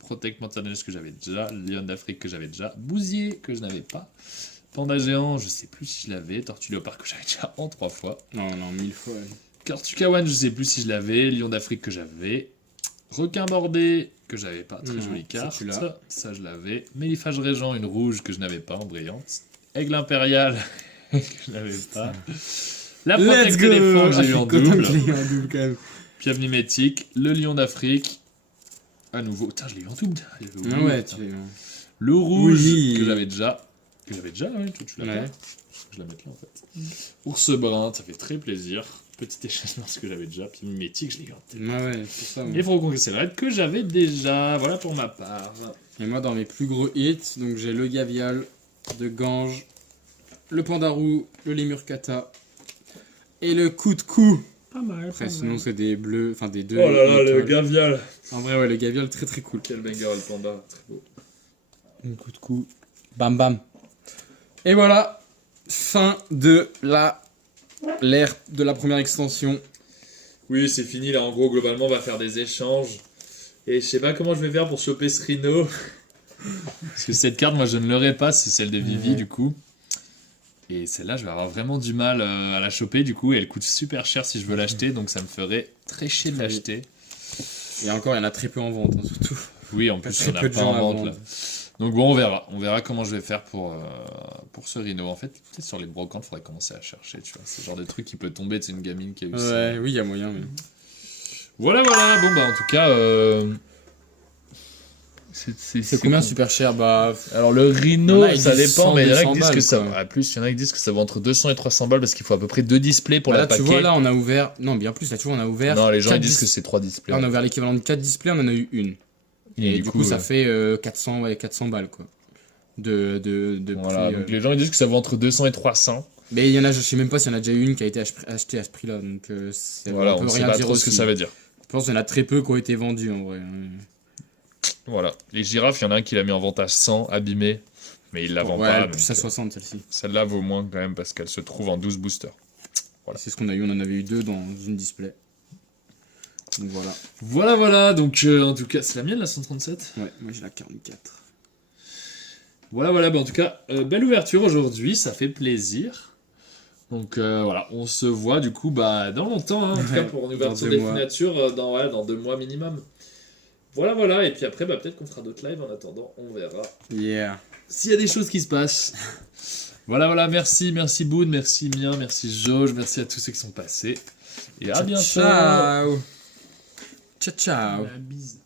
Protect Montagneuse que j'avais déjà, Lion d'Afrique que j'avais déjà, Bousier que je n'avais pas, Panda Géant, je sais plus si je l'avais, Tortue Léopard que j'avais déjà en 3 fois, Non, non, 1000 fois. Kartukawan, je sais plus si je l'avais, Lion d'Afrique que j'avais, Requin Bordé que j'avais pas, très Non, jolie ça, carte, tu l'as. ça je l'avais, Mélifage Régent, une rouge que je n'avais pas en brillante, Aigle Impérial que je n'avais pas, la Protect Éléphant que j'ai eu en double. Quand même. Pieuvre mimétique, le lion d'Afrique, à nouveau, putain je l'ai eu en double, j'avais oublié, Ah ouais, putain. tu Le rouge, Oui. que j'avais déjà, oui, toi tu l'as Ouais. pas, je la mette là en fait. Ours brun, ça fait très plaisir, petite échelle noire que j'avais déjà, puis mimétique, je l'ai eu en tête. Ouais, ouais, c'est ça. Et Faucon Céleste que j'avais déjà, voilà pour ma part. Et moi, dans mes plus gros hits, donc j'ai le Gavial de Gange, le Pandarou, le Lémur Kata et le coup de cou. Pas mal. Après, pas sinon, mal. c'est des bleus, enfin des deux. Oh là là, le étoiles. Gavial. En vrai, ouais, le Gavial, très très cool. Quel banger le panda, très beau. Le coup de cou. Bam bam. Et voilà, fin de l'ère de la première extension. Oui, c'est fini là, en gros, globalement, on va faire des échanges. Et je sais pas comment je vais faire pour choper ce Rhino. Parce que cette carte, moi, je ne l'aurai pas, c'est celle de Vivi, du coup. Et celle-là, je vais avoir vraiment du mal à la choper, du coup. Et elle coûte super cher si je veux l'acheter, donc ça me ferait très chier de l'acheter. Et encore, il y en a très peu en vente, hein, surtout. Oui, en plus, Très on n'a peu de pas gens en à vente, vendre. là. Donc bon, on verra. On verra comment je vais faire pour ce Rhino. En fait, peut-être sur les brocantes, il faudrait commencer à chercher, tu vois. C'est le genre de truc qui peut tomber, c'est une gamine qui a eu ça. Ouais, oui, il y a moyen, mais. Voilà, voilà. Bon, bah, en tout cas... C'est combien super cher? Bah. Alors le Il y en Rhino, a, ils ça disent dépend, 100, mais il y en a 200 qui disent que balles, ça... quoi. plus, il y en a qui disent que ça vaut entre 200 et 300 balles parce qu'il faut à peu près 2 displays pour Bah la là, paquet. tu vois, là, on a ouvert. Non, bien plus, là, tu vois, on a ouvert. Non, les gens ils 4 disent que dis- c'est 3 displays. Là, on a ouvert l'équivalent de 4 displays, on en a eu une. Et du coup, ça ouais. fait 400, ouais, 400 balles, quoi. de Voilà, prix. donc les gens ils disent que ça vaut entre 200 et 300. Mais il y en a, je sais même pas s'il y en a déjà eu une qui a été achetée à ce prix-là. Donc Voilà, on on ne peut sait rien pas dire trop ce que aussi. ça veut dire. Je pense qu'il y en a très peu qui ont été vendus en vrai. Voilà, les girafes, il y en a un qui l'a mis en vente à 100, abîmé, mais il la vend Ouais, pas. plus donc, à 60 celle-ci. celle-là vaut moins quand même parce qu'elle se trouve en 12 boosters. Voilà. C'est ce qu'on a eu, on en avait eu 2 dans une display. Donc voilà. Voilà, donc en tout cas, c'est la mienne la 137. Ouais, moi j'ai la 44. Voilà, bah, en tout cas, belle ouverture aujourd'hui, ça fait plaisir. Donc voilà, on se voit du coup bah, dans longtemps, hein, en tout cas pour une ouverture 2 des mois. miniatures dans 2 mois minimum. Voilà, et puis après bah, peut-être qu'on fera d'autres lives en attendant, on verra Yeah. s'il y a des choses qui se passent. Voilà, merci Boone, merci Mien, merci Jauge, merci à tous ceux qui sont passés. Et à bientôt. Ciao. Ciao. La bise.